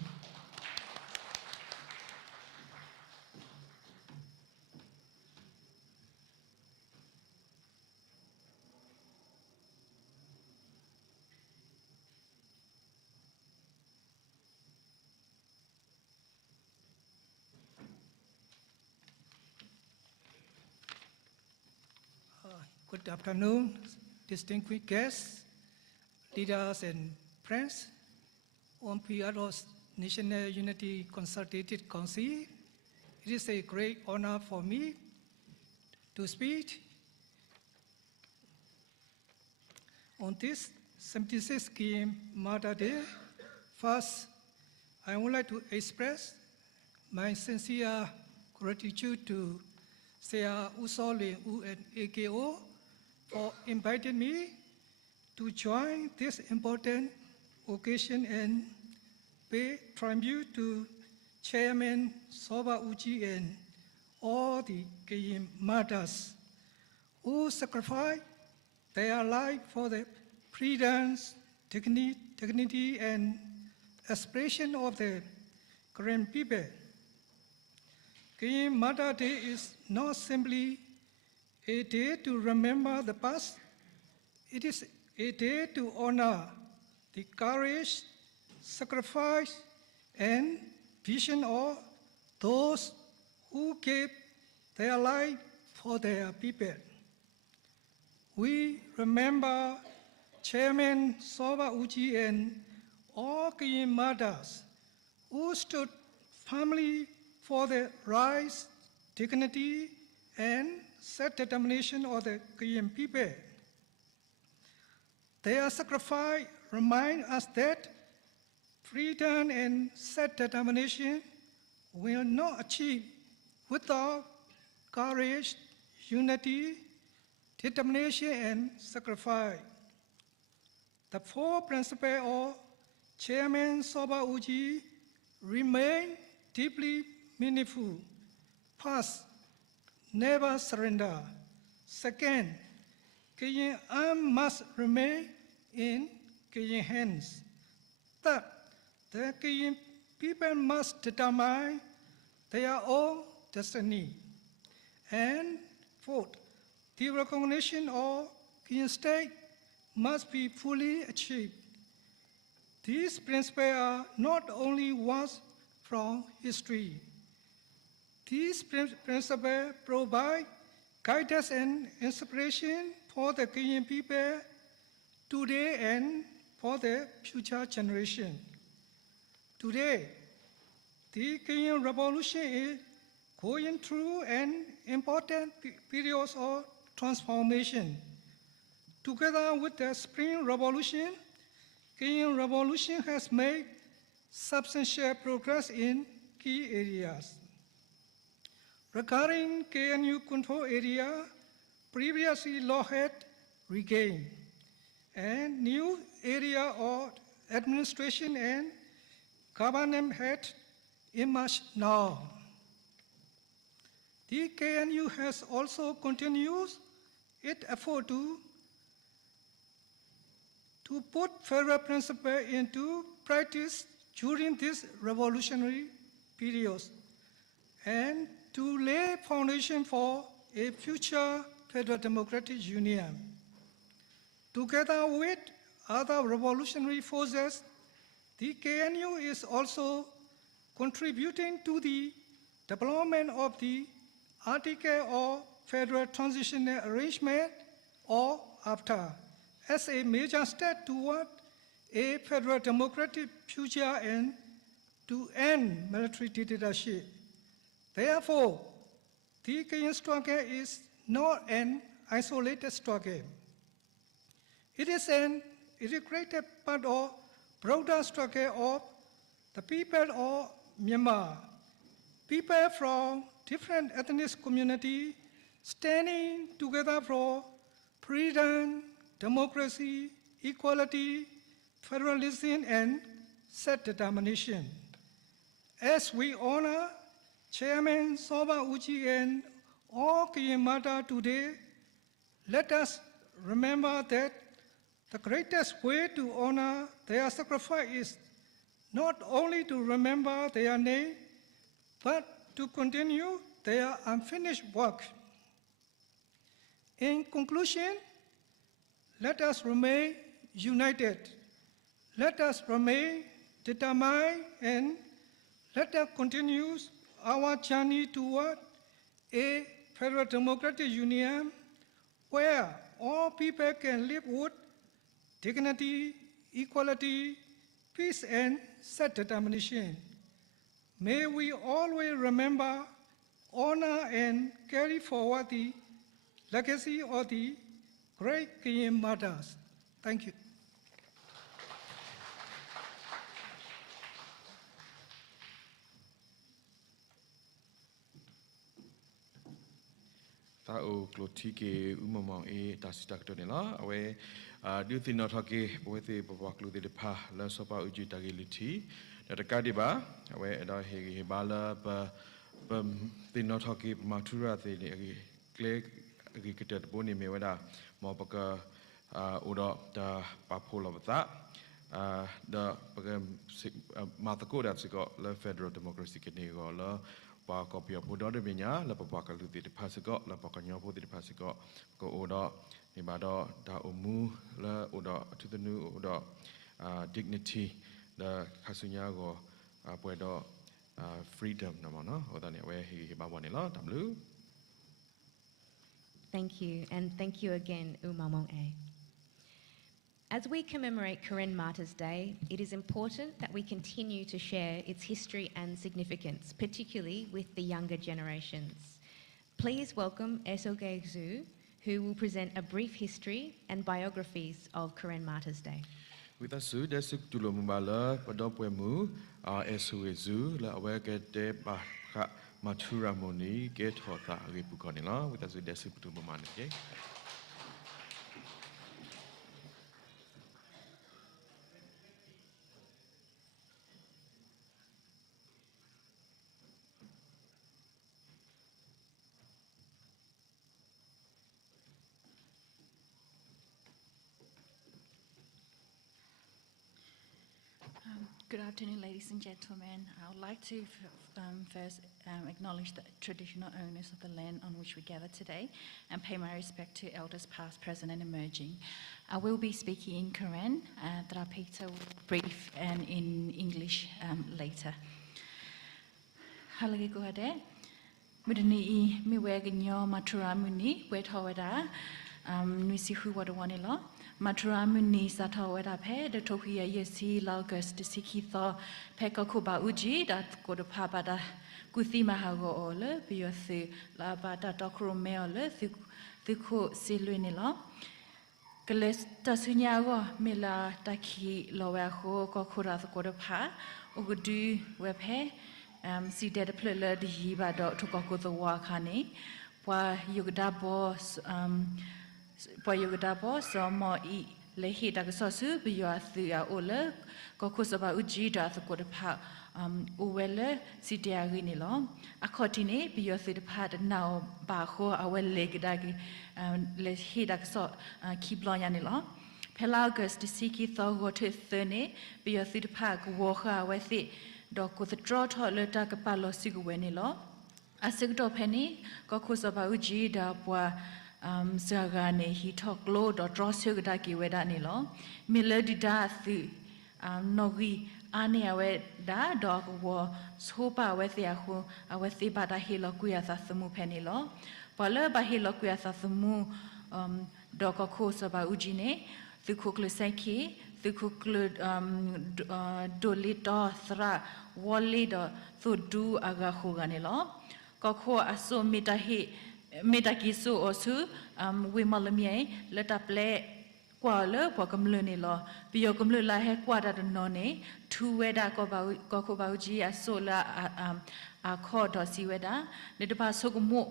Good afternoon, distinguished guests, leaders and friends. On behalf of National Unity Consultative Council, it is a great honor for me to speak on this 76th Martyr Day. First, I would like to express my sincere gratitude to Sir Usole and AKO for inviting me to join this important occasion and pay tribute to Chairman Soba Uji and all the Kenyan martyrs who sacrificed their life for the freedom, dignity, and aspiration of the Korean people. Kenyan Martyr Day is not simply a day to remember the past, it is a day to honor the courage, sacrifice, and vision of those who gave their life for their people. We remember Chairman Soba Uji and all Kenyan martyrs who stood firmly for the rights, dignity, and self-determination of the Kenyan people. Their sacrifice reminds us that freedom and self-determination will not achieve without courage, unity, determination, and sacrifice. The four principles of Chairman Soba Uji remain deeply meaningful. First, never surrender. Second, Kenyan arms must remain in Kenyan hands. Third, the Kenyan people must determine their own destiny. And fourth, the recognition of Kenyan state must be fully achieved. These principles are not only words from history. These principles provide guidance and inspiration for the Kenyan people today and for the future generation. Today, the Kenyan Revolution is going through an important period of transformation. Together with the Spring Revolution, Kenyan Revolution has made substantial progress in key areas. Regarding KNU control area, previously law had regained, and new area of administration and government had emerged now. The KNU has also continued its effort to put federal principles into practice during this revolutionary period and to lay foundation for a future federal democratic union. Together with other revolutionary forces, the KNU is also contributing to the development of the Article of Federal Transitional Arrangement or AFTA as a major step toward a federal democratic future and to end military dictatorship. Therefore, the Kenyan struggle is not an isolated struggle. It is an integrated part of broader struggle of the people of Myanmar, people from different ethnic communities standing together for freedom, democracy, equality, federalism, and self-determination. As we honor Chairman Soba Uji and all Kien Martyrs today, let us remember that the greatest way to honor their sacrifice is not only to remember their name, but to continue their unfinished work. In conclusion, let us remain united. Let us remain determined, and let us continue our journey toward a federal democratic union where all people can live with dignity, equality, peace, and self-determination. May we always remember, honor, and carry forward the legacy of the great Kien Martyrs. Thank you. Ta o klotike umamang e tasita ktonela awe duthi nothake poete papa klute de pha la sopa uji tagiliti da kadiba awe da he bala ba the nothake matura the agi kle agi kitat boni me wada mo paka oda da papola bata da paka matako da siko la federal democracy kini go la pa copy of Buddha Minya, la papa lu di pasigo, la papa nyopo di pasigo, go oda, nibado, da umu, la oda, to the new oda, dignity, the Kasunyago, puedo, freedom, namana, or than where he bawanilla, tamlu. Thank you, and thank you again, Umamong A. As we commemorate Karen Martyr's Day, it is important that we continue to share its history and significance, particularly with the younger generations. Please welcome Esoge Zhu, who will present a brief history and biographies of Karen Martyr's Day. With us, Desik Tulomubala, Padopwemu, Esoge Zhu, La Awake de Baka Matura Moni, Get Hota Ripukonila, with us, Desik Tulumanake. Good afternoon, ladies and gentlemen. I would like to first acknowledge the traditional owners of the land on which we gather today and pay my respect to elders past, present and emerging. I will be speaking in Karen, Peter will brief and in English later. Halagi gohade, mudani miweganyo matura muni, wetaweda, nuisihu wadawanila. Maturamuni sataweda pe the Tokia Yesi Laugus de Sikitho Peka Kuba Uji that go to Pabada Guthima Hago Ole, Biothi La Bada Docro Meole, Thiku Silunilla Gales Tasunyago Mila Daki Loaho Kokura the Godopa, Ugudu Wepe, see dead pliller the Yiba dot to Goko the Wakani, Wa Yugdabo Poyugdabo, so more e lehi dagasosu, be your thea ole, Gokusaba Ujida the Godopa, Uwele, Sidia Rinilo, Akotine, be your third part now, Baho, our leg dagi, lehi dagso, keep loyanilo. Pelagus, the Siki Thogo to Thurne, be your third pack, Woha, with it, dog with the draw toddler dagapalo siguenilo. A sigdo penny, Gokusaba Ujida, Sagane, he talk low or draw Sugdaki wedanilo, Milodida thi Nogi Ania da dog war Sopa with Yahu, with the Badahilo Guiathamu penilo, Pala Bahilo Guiathamu Dogo Kosaba Ujine, the Kukluseki, the Kuklud Dolito Thra, Wallido, Thudu Agahuganilo, Goko Aso Mitahi. Metakisu osu, Wimalamie, let up lay qua lỡ qua cầm lươn này lo bây giờ cầm lươn lại hay qua đã nó này thu về đã có bảo gì à số là khó đó xí về đã để được bảo số cũng mua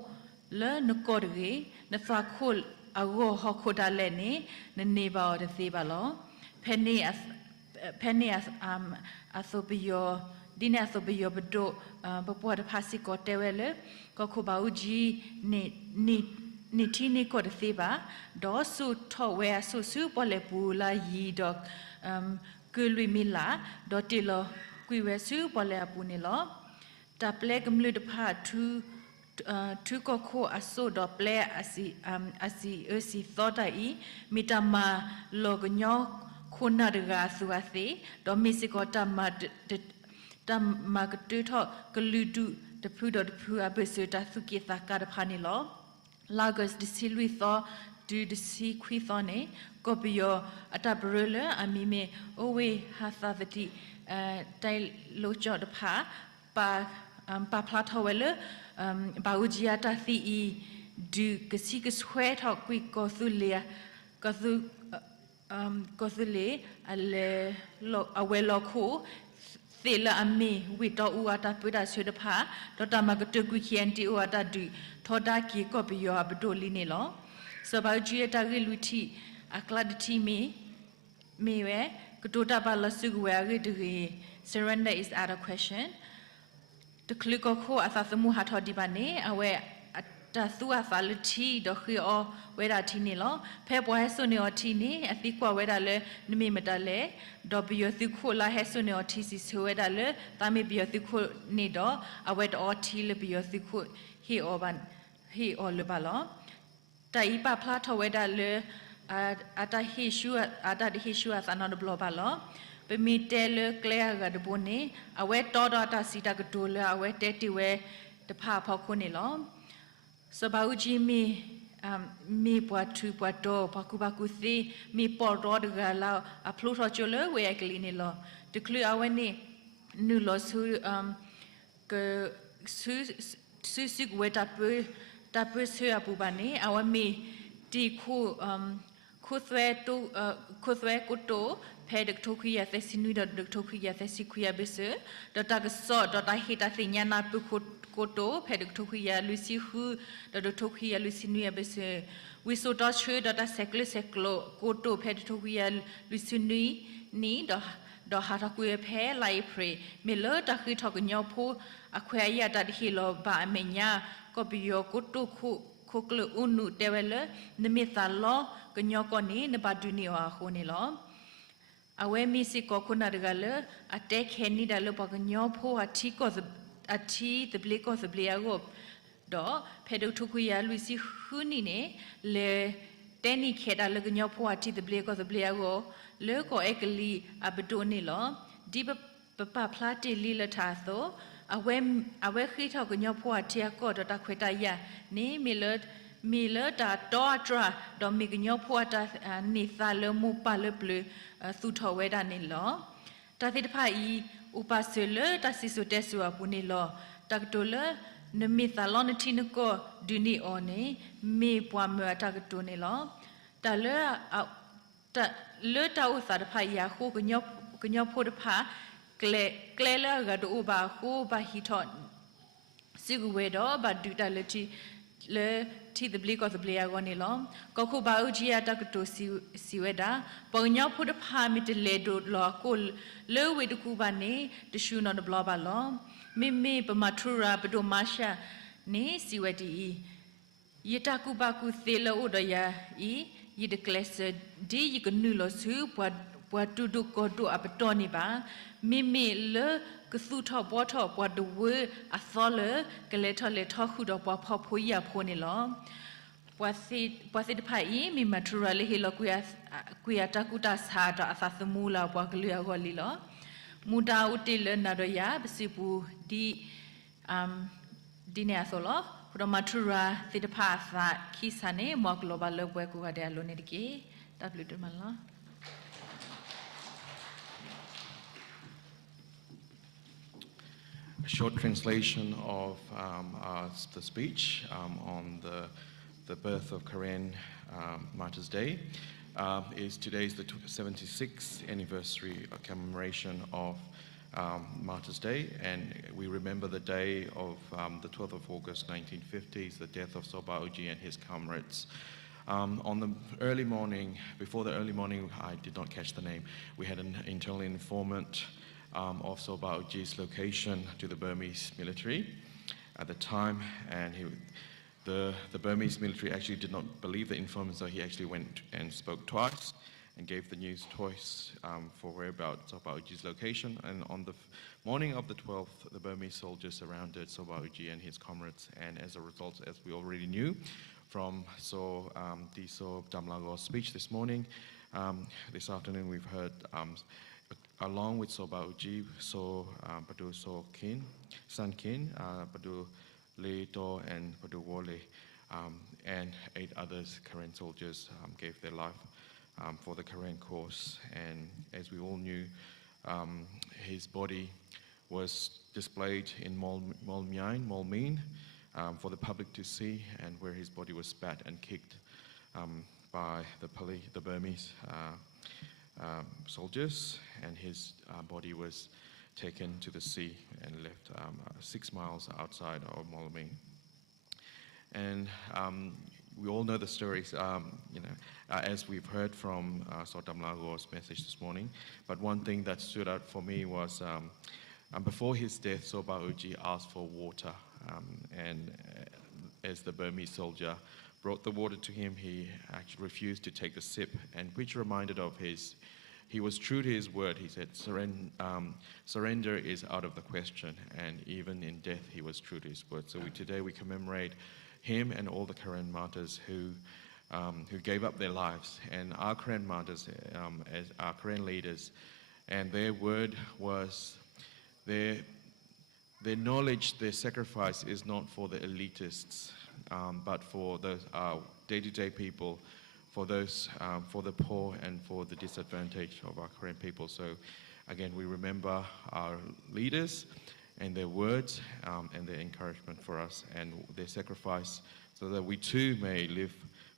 lỡ nó có được cái nó phá khôn gỗ họ khô đã lên này nên này bảo được gì bảo lo penny số bây giờ đi nè số bây giờ bữa đó bữa đó phát sinh có tệ vậy có bảo gì ni thi ni có được gì ba đó số thọ về số bỏ lệ bù là gì đó cứ lui mi lá đó thì lo quy về số bỏ lệ bù này lo ta ple cầm lui được phá thu có khô số đó ple asi thọ đại mi ta mà lo cái nhauคนน่าจะสุอาศัยดอมิสิกอตามาก็ตื้อทอกลืดูตะพูดตะพูอาเบสตาสุกิตากาดพานิลอลากสดิซิลุยซอดูดิซิควิซอเนก็บิโออัตาบรเลอามิเมโอเวฮาซาเวติไตโลจอดพาปาพลาทเวเลบาอุจิอาตาซีอีดูกสิกสเวทอกวิกอซุเลียก็ซุก็สิเลเอาเวลคูเสละอเมวิตออูอาตาปุดาสุดพาดอตามากตุกุเคียนติอูอาตาดูทอดากีก็ไปยอบดลิเนลอสบายจีตากิลุทีอักลาดทีเมเวกตุตาบาลสุกเวริดรี surrender is out of question ตะคลิกโคอาซาสมุหาทอดิบาเนอเวตาสัวฟาลทีดอกคืออเวลาทีนี่ลอเพ่ปวให้สุนีอทีนี่อติกว่าเวลาเลยนมีมาตาเลยดอบิโยติคุลาให้สุนีอทีสิสเวลาเลยตามีบิโยติคุนี่ดอเอาเวดอทีเลยบิโยติคุฮีอเลยบาลอแต่อีปาพลาทเวลาเลยอาตาฮิชัวสานอนบลอบาลอไปมีเตลเกลียกับดบุนี่เอาเวตอดอตาสิตากดูเลยเอาเวเตติเวตพาพอคนนี่ลอสบายจีมีปวดทุปวดโตปักกุซีมีปอดรอดกันแล้วพลุทอจุลเวกลีนี่ลอตะคลือเอาไว้นี่นูลอก็ซื้อเวตาเปเสือปูบานี่เอาไว้มีตีคู่สวยกุโตเพดกทุกข์ยาเสสินุดดกทุกข์ยาเสสิคุยาเบสดตากสอดตาหิตาสิญานาปุกุโตเพดกทุกข์ยาลุสิฮูดทุกข์ยาลุสินุยาเบสวิสุดาช่วยดตาเซกลกุโตเพดทุกข์ยาลุสินุยนี้ดหาตะกุยเพไลเพรเมเลตะคือทอกญอพูอควายาตะฮิโลบาเมญาก็บิโยกุโตคุกลอุนุเตเวลนมิตาลอกญอกอนี้นบาดุนีอาโคนี่ลอเอาไว้มีสิกอคุณอะไรกันเลยอาเตแค่นี้ได้เลยบอกญอพูอาทิตบลิกสบลียกบดอเพดทุกุยาลุสิฮูนี่เนเลเตนี่แค่ได้เลยญอพูอาทิตบลิกสบลียกบเลก็เอกลีอับดูนี่ลอดีปะพลาติลีละทาโซเอาไว้ขี้เท่ากับญอพูอาทิก็ดอตาเควตายานี่มีเลตาตอตราดอมิกญอพัวตานิซาเลมูปาเลเปลสุทเวดานิลอตาติดพาอีอุปาเสเลตาสิสุเตสุอาปุนิลอตักโตเลนมิซาลอนทินก็ดุนีออเนมีปวามเมตักโตนิลอตาเลตาอุสาดพายาคูกญอพูดพาเกลเลกะดูบาคูบาฮิทอนสิกเวดอบาดูตาเลที่the bleak of the bleak on ilomก็คูบาอุจิอาตากตุสิเวดาปงญอพุทธพามิตเลโดลอกุลเลเวดคูบานีตชูนอนบลอบาลอมิปมาทุราปดมาชานีสิเวดียตาคูบาคูเซลอุดยาอีเดเคลสดียกนูลอซูปวดดุกอดุอัปตอนิบามิเลกสุทอบอทอบวดเวอัซอเลกเลทอเลทอคูดอปพอพุยาโพนิลอปวสิดพายมีมาทุราเลฮิลกุยาตากุตาสาดาอาซาสมูลาปวกเลียกอลิลอมูดาอุติเลนาดยาบสิปูดีเนอโซลอคุดมาทุราสิดพาสาคิสาเนมอกโลบาเลบวยกุกาเดอโลเนดิเกตับลุดมันลอA short translation of the speech on the birth of Karen Martyr's Day. is today's the 76th anniversary of commemoration of Martyr's Day, and we remember the day of the 12th of August 1950, the death of Soba Uji and his comrades. On the early morning, before the early morning, I did not catch the name, we had an internal informant of Soba Uji's location to the Burmese military at the time, and the Burmese military actually did not believe the informant, so he actually went and spoke twice and gave the news twice for whereabouts Soba Uji's location. And on the morning of the 12th, the Burmese soldiers surrounded Soba Uji and his comrades, and as a result, as we already knew from Diso Damlago's speech this morning, this afternoon we've heard along with Soba Uji, Padu San Kin, Padu Leto, and Padu Wole, and 8 others, Karen soldiers, gave their life for the Karen cause. And as we all knew, his body was displayed in Molmein, for the public to see, and where his body was spat and kicked by the Burmese soldiers, and his body was taken to the sea and left 6 miles outside of Molmein. And we all know the stories, as we've heard from Sotam Lago's message this morning. But one thing that stood out for me was before his death, Soba Uji asked for water, and as the Burmese soldier brought the water to him, he actually refused to take a sip, and which reminded of he was true to his word. He said, surrender is out of the question, and even in death, he was true to his word. So today we commemorate him and all the Karen martyrs who gave up their lives, and our Karen martyrs as our Karen leaders, and their word was their knowledge, their sacrifice is not for the elitists, but for the day-to-day people, for those, for the poor and for the disadvantaged of our Korean people. So again, we remember our leaders and their words and their encouragement for us and their sacrifice, so that we too may live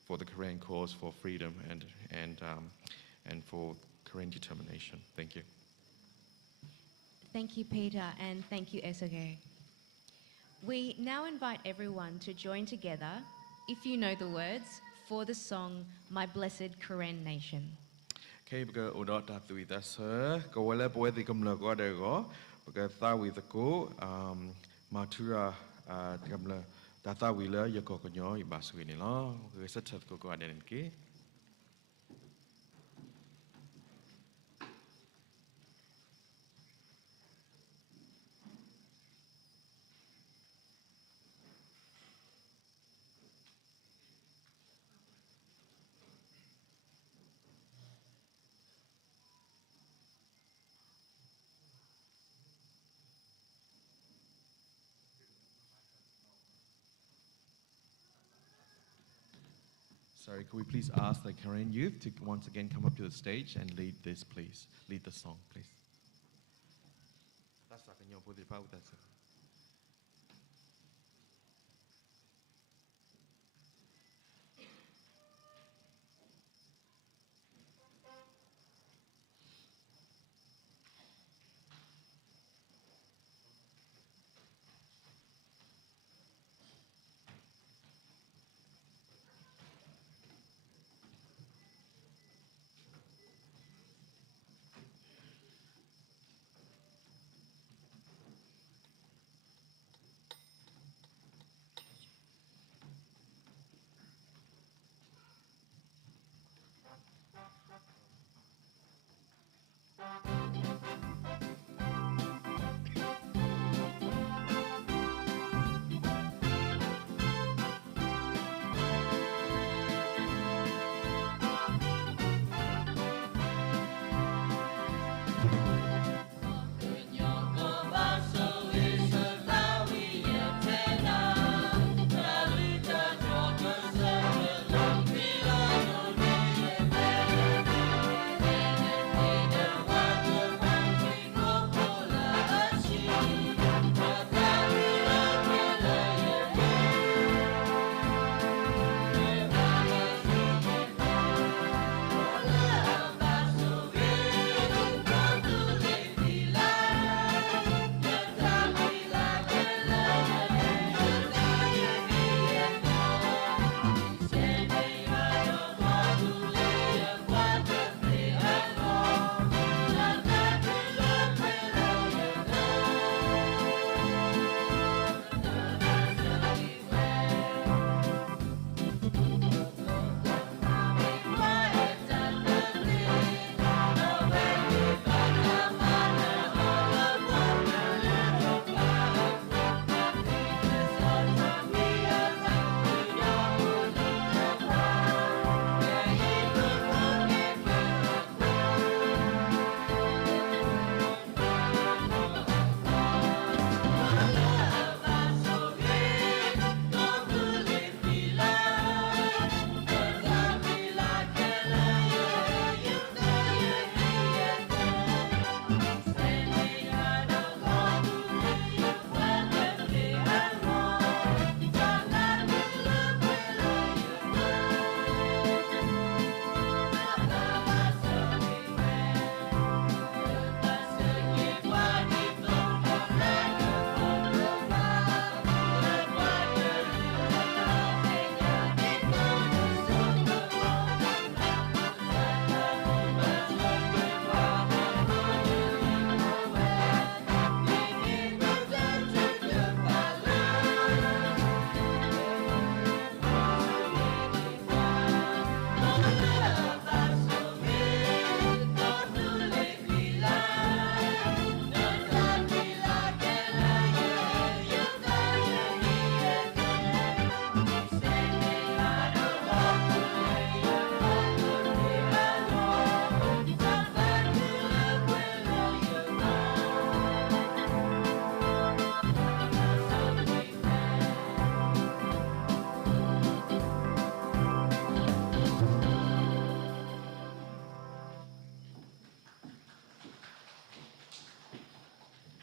for the Korean cause, for freedom and for Korean determination. Thank you. Thank you, Peter, and thank you, Esoge. We now invite everyone to join together, if you know the words, for the song My Blessed Karen Nation. Okay, because Udot Tatui, that's her. Go well, boy, the Gumla Godego, because Thawi the Ko, Matura Gamla, Tata Willa, Yakokonyo, Ibaswinilla, who is a Tatko Garden. Sorry, could we please ask the Korean youth to once again come up to the stage and lead this, please? Lead the song, please. That's like a new body power, that's it.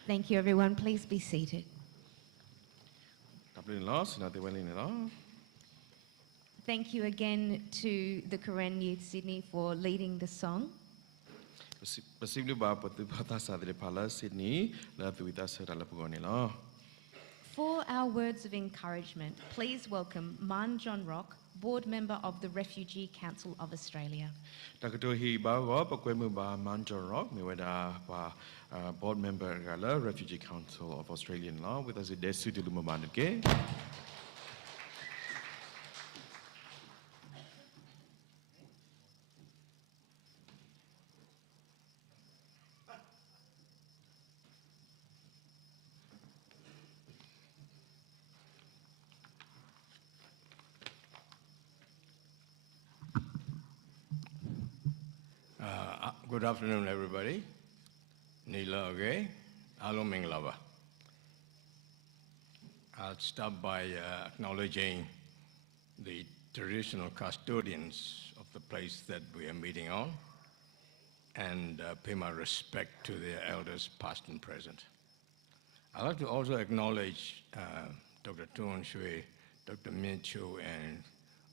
Thank you, everyone. Please be seated. Thank you again to the Karen Youth Sydney for leading the song. For our words of encouragement, please welcome Man John Rock, Board Member of the Refugee Council of Australia. Board Member Refugee Council of Australian Law with us today. Good afternoon, everybody. Nila Oge, Alo Minglava. I'll start by acknowledging the traditional custodians of the place that we are meeting on and pay my respect to their elders, past and present. I'd like to also acknowledge Dr. Tuan Shui, Dr. Min Chu, and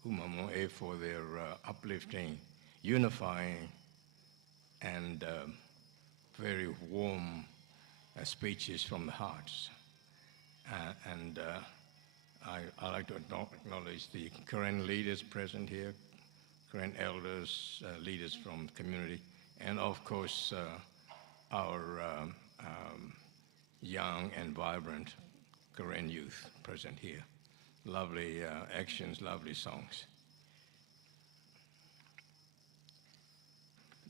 Uma Moe for their uplifting, unifying, and very warm speeches from the hearts. I like to acknowledge the Karen leaders present here, Karen elders, leaders from the community, and of course our young and vibrant Karen youth present here. Lovely actions, lovely songs.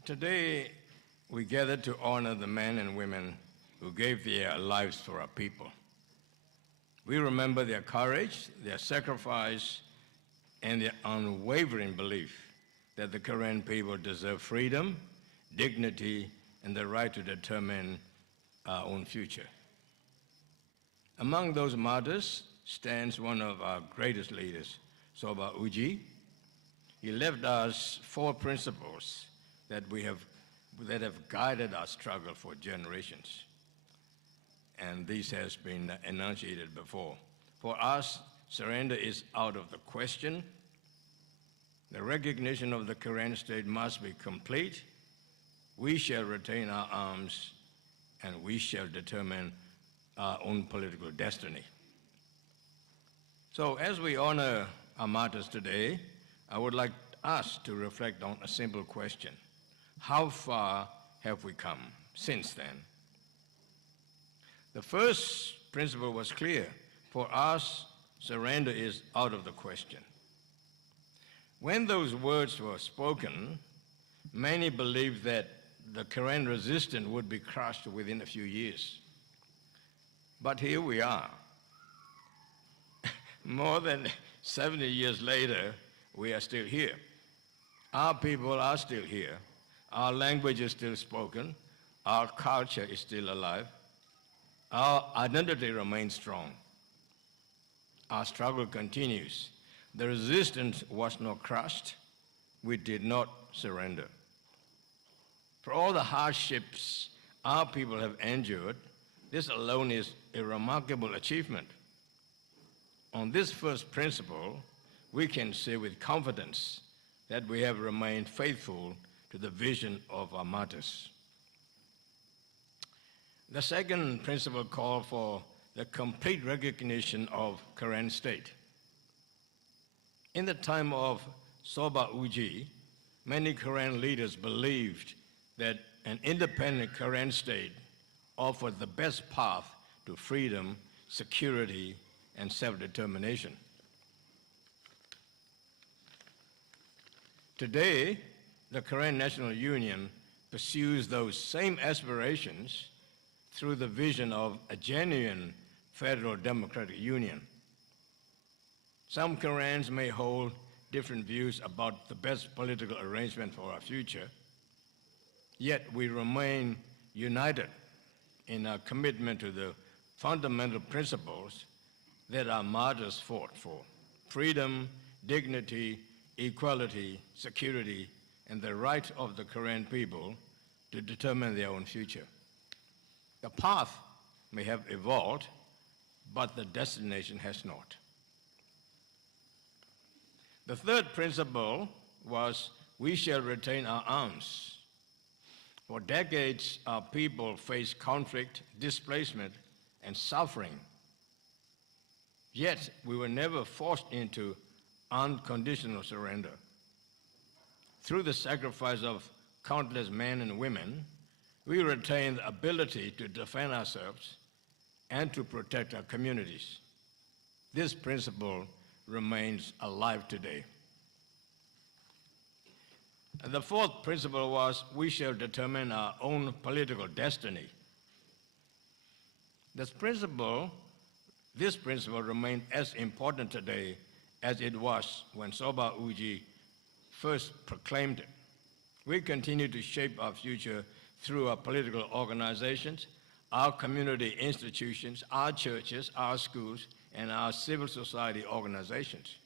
Today, we gather to honor the men and women who gave their lives for our people. We remember their courage, their sacrifice, and their unwavering belief that the Karen people deserve freedom, dignity, and the right to determine our own future. Among those martyrs stands one of our greatest leaders, Soba Uji. He left us 4 principles that have guided our struggle for generations. And this has been enunciated before. For us, surrender is out of the question. The recognition of the Karen state must be complete. We shall retain our arms, and we shall determine our own political destiny. So as we honor our martyrs today, I would like us to reflect on a simple question. How far have we come since then? The first principle was clear. For us, surrender is out of the question. When those words were spoken, many believed that the Karen resistance would be crushed within a few years. But here we are. More than 70 years later, we are still here. Our people are still here. Our language is still spoken. Our culture is still alive. Our identity remains strong. Our struggle continues. The resistance was not crushed. We did not surrender. For all the hardships our people have endured, this alone is a remarkable achievement. On this first principle, we can say with confidence that we have remained faithful to the vision of our martyrs. The second principle called for the complete recognition of Karen state. In the time of Soba Uji, many Karen leaders believed that an independent Karen state offered the best path to freedom, security, and self-determination. Today, the Karen National Union pursues those same aspirations through the vision of a genuine federal democratic union. Some Karens may hold different views about the best political arrangement for our future, yet we remain united in our commitment to the fundamental principles that our martyrs fought for: freedom, dignity, equality, security, and the right of the Karen people to determine their own future. The path may have evolved, but the destination has not. The third principle was we shall retain our arms. For decades, our people faced conflict, displacement, and suffering. Yet, we were never forced into unconditional surrender. Through the sacrifice of countless men and women, we retain the ability to defend ourselves and to protect our communities. This principle remains alive today. And the fourth principle was we shall determine our own political destiny. This principle remains as important today as it was when Soba Uji first proclaimed it. We continue to shape our future through our political organizations, our community institutions, our churches, our schools, and our civil society organizations.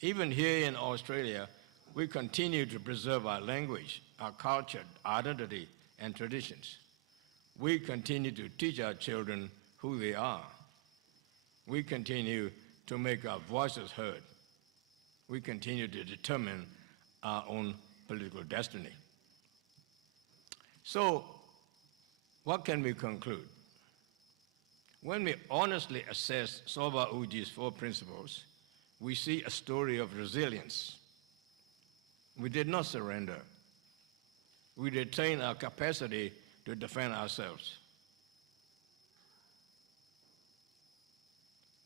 Even here in Australia, we continue to preserve our language, our culture, identity, and traditions. We continue to teach our children who they are. We continue to make our voices heard. We continue to determine our own political destiny. So, what can we conclude? When we honestly assess Soba Uji's 4 principles, we see a story of resilience. We did not surrender. We retained our capacity to defend ourselves.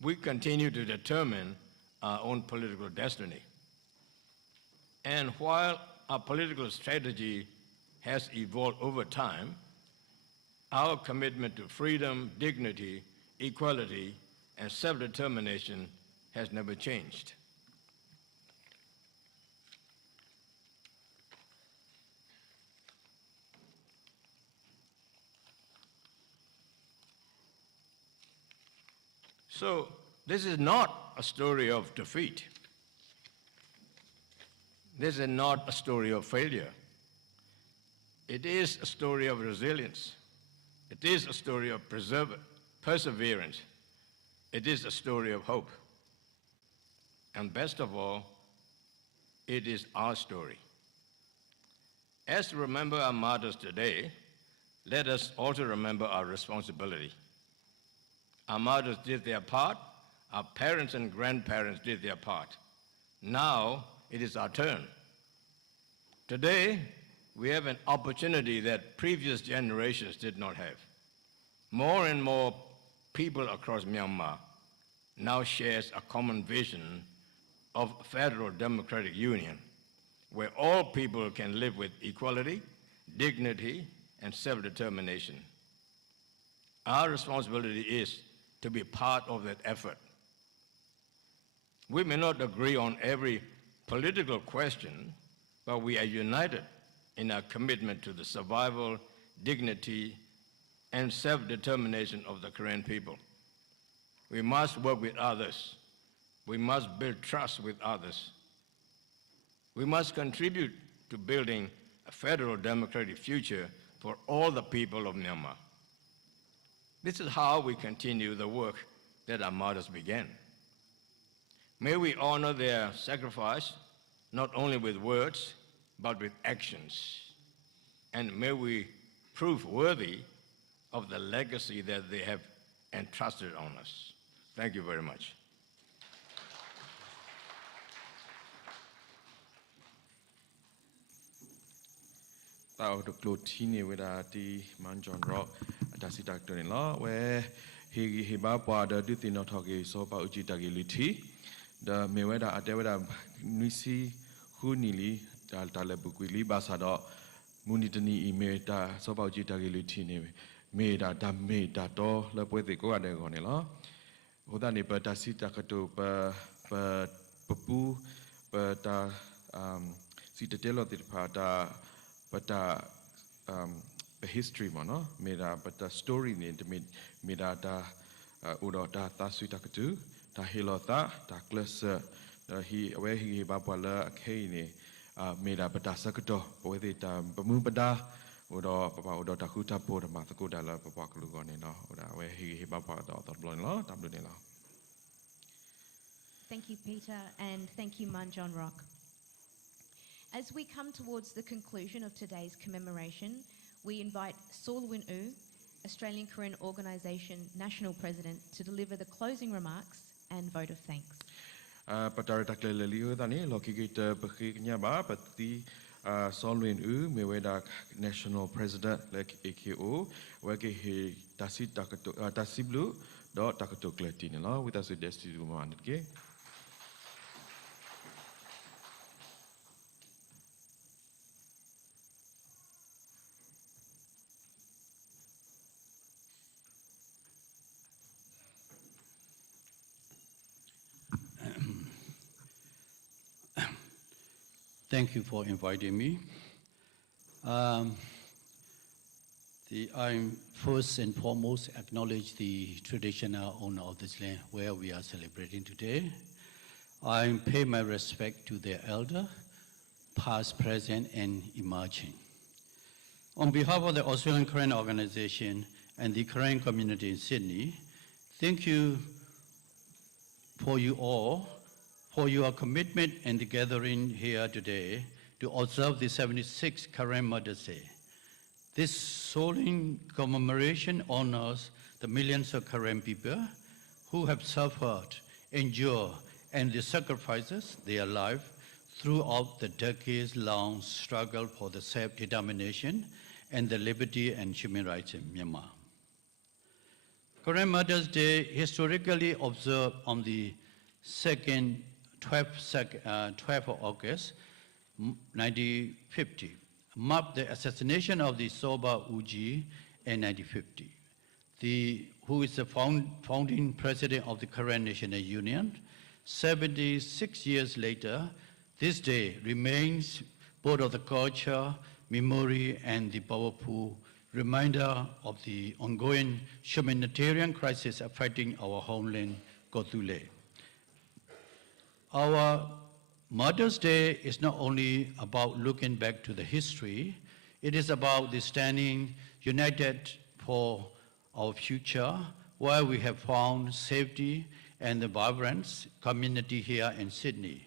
We continue to determine our own political destiny. And while our political strategy has evolved over time, our commitment to freedom, dignity, equality, and self-determination has never changed. So, this is not a story of defeat. This is not a story of failure. It is a story of resilience. It is a story of perseverance. It is a story of hope. And best of all, it is our story. As we remember our martyrs today, let us also remember our responsibility. Our martyrs did their part. Our parents and grandparents did their part. Now it is our turn. Today, we have an opportunity that previous generations did not have. More and more people across Myanmar now shares a common vision of federal democratic union, where all people can live with equality, dignity, and self-determination. Our responsibility is to be part of that effort. We may not agree on every political question, but we are united in our commitment to the survival, dignity, and self-determination of the Korean people. We must work with others. We must build trust with others. We must contribute to building a federal democratic future for all the people of Myanmar. This is how we continue the work that our martyrs began. May we honor their sacrifice, not only with words, but with actions. And may we prove worthy of the legacy that they have entrusted on us. Thank you very much. Tao được lột thi nhiều về đà đi mang John Rock đã sĩ đặc trần lo về hi ba qua đã đưa tin nó thọ cái số bao nhiêu đặc cái lịch thi đã mấy về đà để về đà nuôi si khu nili đã là bục lý ba sa đó muốn đi tên email đã số bao nhiêu đặc cái lịch thi này mấy đã đó là bữa tiệc có cái này lo hồi đó này bữa đã sĩ đặc cái đồ bữa pu bữa đã sĩ đặc lo tiệc phá đã Bata history mana, mera bata story ni mera da udah da suita ketu, da hilota, da kelas hi away hi bapa la kay ni mera bata saketo, boleh da bemu bada Udah papa udah takuta po dah mata ku dalam papa keluar ni lah. Udah he bapa dah terbelah lah, tak boleh lah. Thank you, Peter, and thank you, Manjon Rock. As we come towards the conclusion of today's commemoration, we invite Solwin U, Australian Korean Organisation National President, to deliver the closing remarks and vote of thanks. Pada tak leliu tadi, loki kita berkenya ba, pati Solwin U, meweda National President lek AKO, wagi he tasiblu, dot takutuk leti ni lah, kita sudah setuju mana ke? Thank you for inviting me. I first and foremost acknowledge the traditional owner of this land where we are celebrating today. I pay my respect to their elder, past, present, and emerging. On behalf of the Australian Korean Organization and the Korean community in Sydney, thank you for you all for your commitment and the gathering here today to observe the 76th Korean Mother's Day. This solemn commemoration honors the millions of Korean people who have suffered, endured, and sacrifices their life throughout the decades-long struggle for the self-determination and the liberty and human rights in Myanmar. Korean Mother's Day, historically observed on the 12th of August 1950, marked the assassination of the Soba Uji in 1950, who is the founding president of the Korean National Union. 76 years later, this day remains both of the culture, memory, and the powerful reminder of the ongoing humanitarian crisis affecting our homeland, Gothule. Our Mother's Day is not only about looking back to the history, it is about the standing united for our future, where we have found safety and the vibrant community here in Sydney.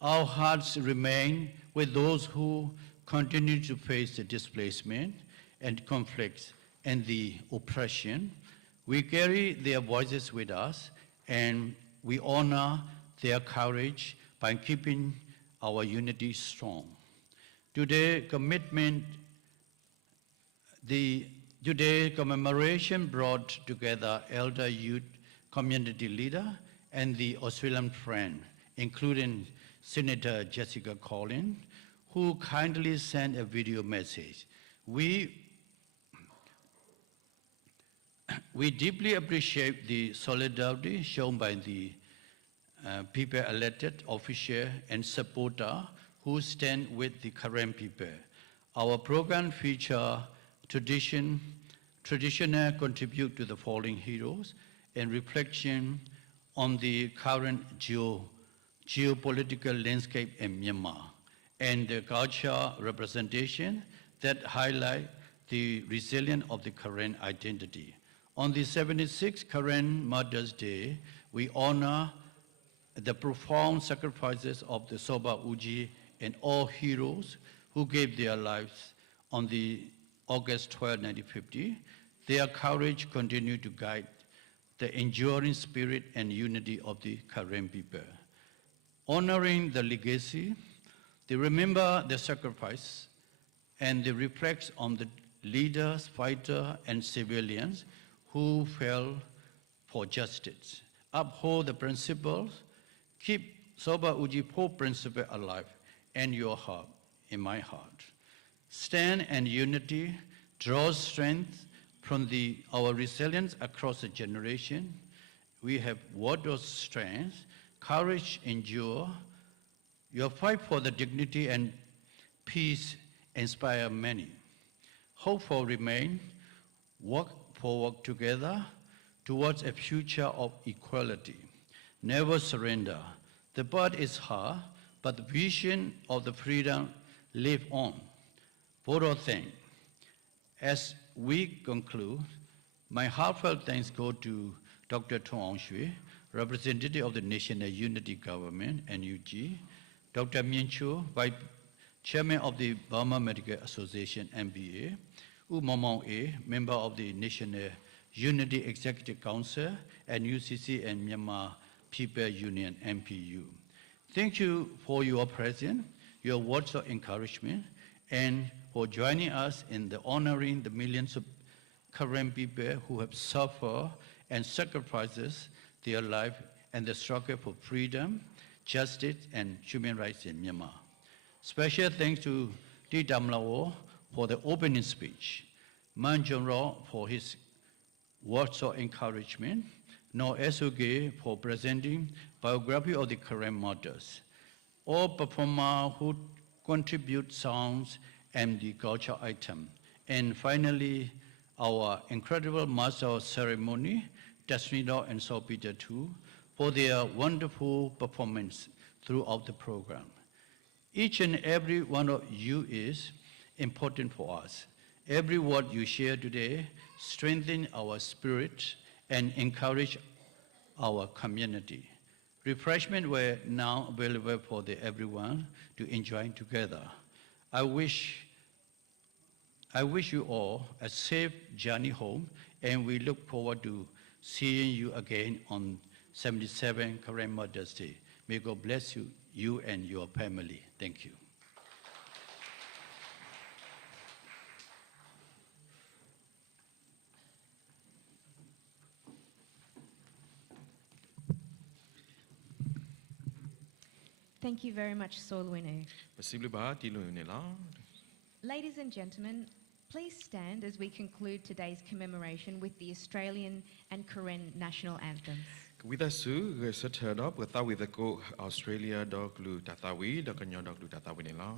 Our hearts remain with those who continue to face the displacement and conflicts and the oppression. We carry their voices with us, and we honor their courage by keeping our unity strong. Today, commemoration brought together elder, youth, community leader, and the Australian friend, including Senator Jessica Collins, who kindly sent a video message. We deeply appreciate the solidarity shown by the people elected, official, and supporter who stand with the Korean people. Our program features traditional contribute to the fallen heroes and reflection on the current geopolitical landscape in Myanmar, and the cultural representation that highlight the resilience of the Korean identity. On the 76th Korean Mother's Day, we honor the profound sacrifices of the Soba Uji and all heroes who gave their lives on the August 12, 1950. Their courage continued to guide the enduring spirit and unity of the Korean people. Honoring the legacy, they remember the sacrifice and they reflect on the leaders, fighters, and civilians who fell for justice. Uphold the principles. Keep Soba Uji Po principle alive in your heart, in my heart. Stand and unity, draw strength from our resilience across the generation. We have word of strength, courage endure. Your fight for the dignity and peace inspire many. Hopeful remain, work together towards a future of equality. Never surrender. The path is hard, but the vision of the freedom live on. Photo thing. As we conclude, my heartfelt thanks go to Dr. Thong Shui, representative of the National Unity Government, NUG, Dr. Mien Cho, Vice Chairman of the Burma Medical Association, MBA, U Momong A, member of the National Unity Executive Council, and UCC and Myanmar People Union, MPU. Thank you for your presence, your words of encouragement, and for joining us in the honoring the millions of Karen people who have suffered and sacrificed their life and the struggle for freedom, justice, and human rights in Myanmar. Special thanks to T. Damlao for the opening speech, Man Jong-ro for his words of encouragement, No Esuge for presenting biography of the Karen martyrs, all performers who contribute sounds and the culture item, and finally, our incredible master of ceremony, Tasmino and Salpeter too, for their wonderful performance throughout the program. Each and every one of you is important for us. Every word you share today strengthens our spirit and encourage our community. Refreshments were now available for everyone to enjoy together. I wish you all a safe journey home, and we look forward to seeing you again on 77 Karen Mother's Day. May God bless you and your family. Thank you. Thank you very much, Solwinu. Pasibluba tilunela. Ladies and gentlemen, please stand as we conclude today's commemoration with the Australian and Karen national anthems. With us, turn up with the go Australia dog lu tatawi, the canyon dog lu tatawinela.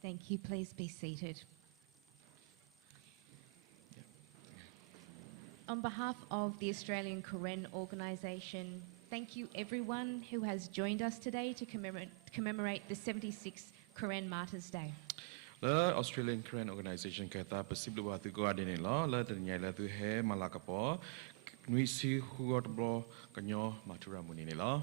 Thank you. Please be seated. On behalf of the Australian Karen organisation, thank you everyone who has joined us today to commemorate the 76th Karen Martyrs Day. The Australian Karen organisation kata pasibluba tu go adene la la ternyai la tu he malakapo nuisi huotbro kanyo matura munini la.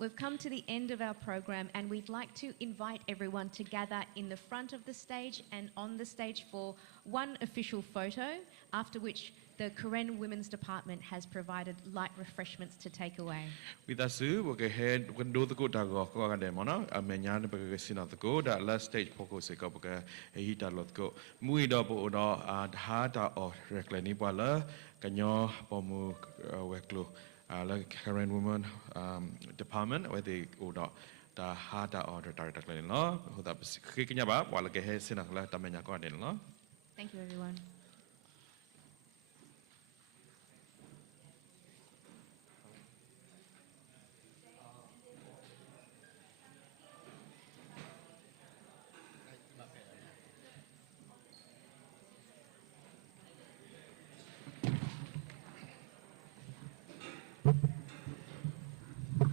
We've come to the end of our program and we'd like to invite everyone to gather in the front of the stage and on the stage for one official photo, after which the Karen Women's Department has provided light refreshments to take away. With us, we head when do the good dago go and demona, a menyan begasina the go, that last stage poco secopoca, a hita lot go. Mui double or hata or reclani bala, canyo pomu weklo. like Karen Women Department where they order the harder order directly no who that kiknya ba wala ke he sinak la tamenya ko den no Thank you, everyone.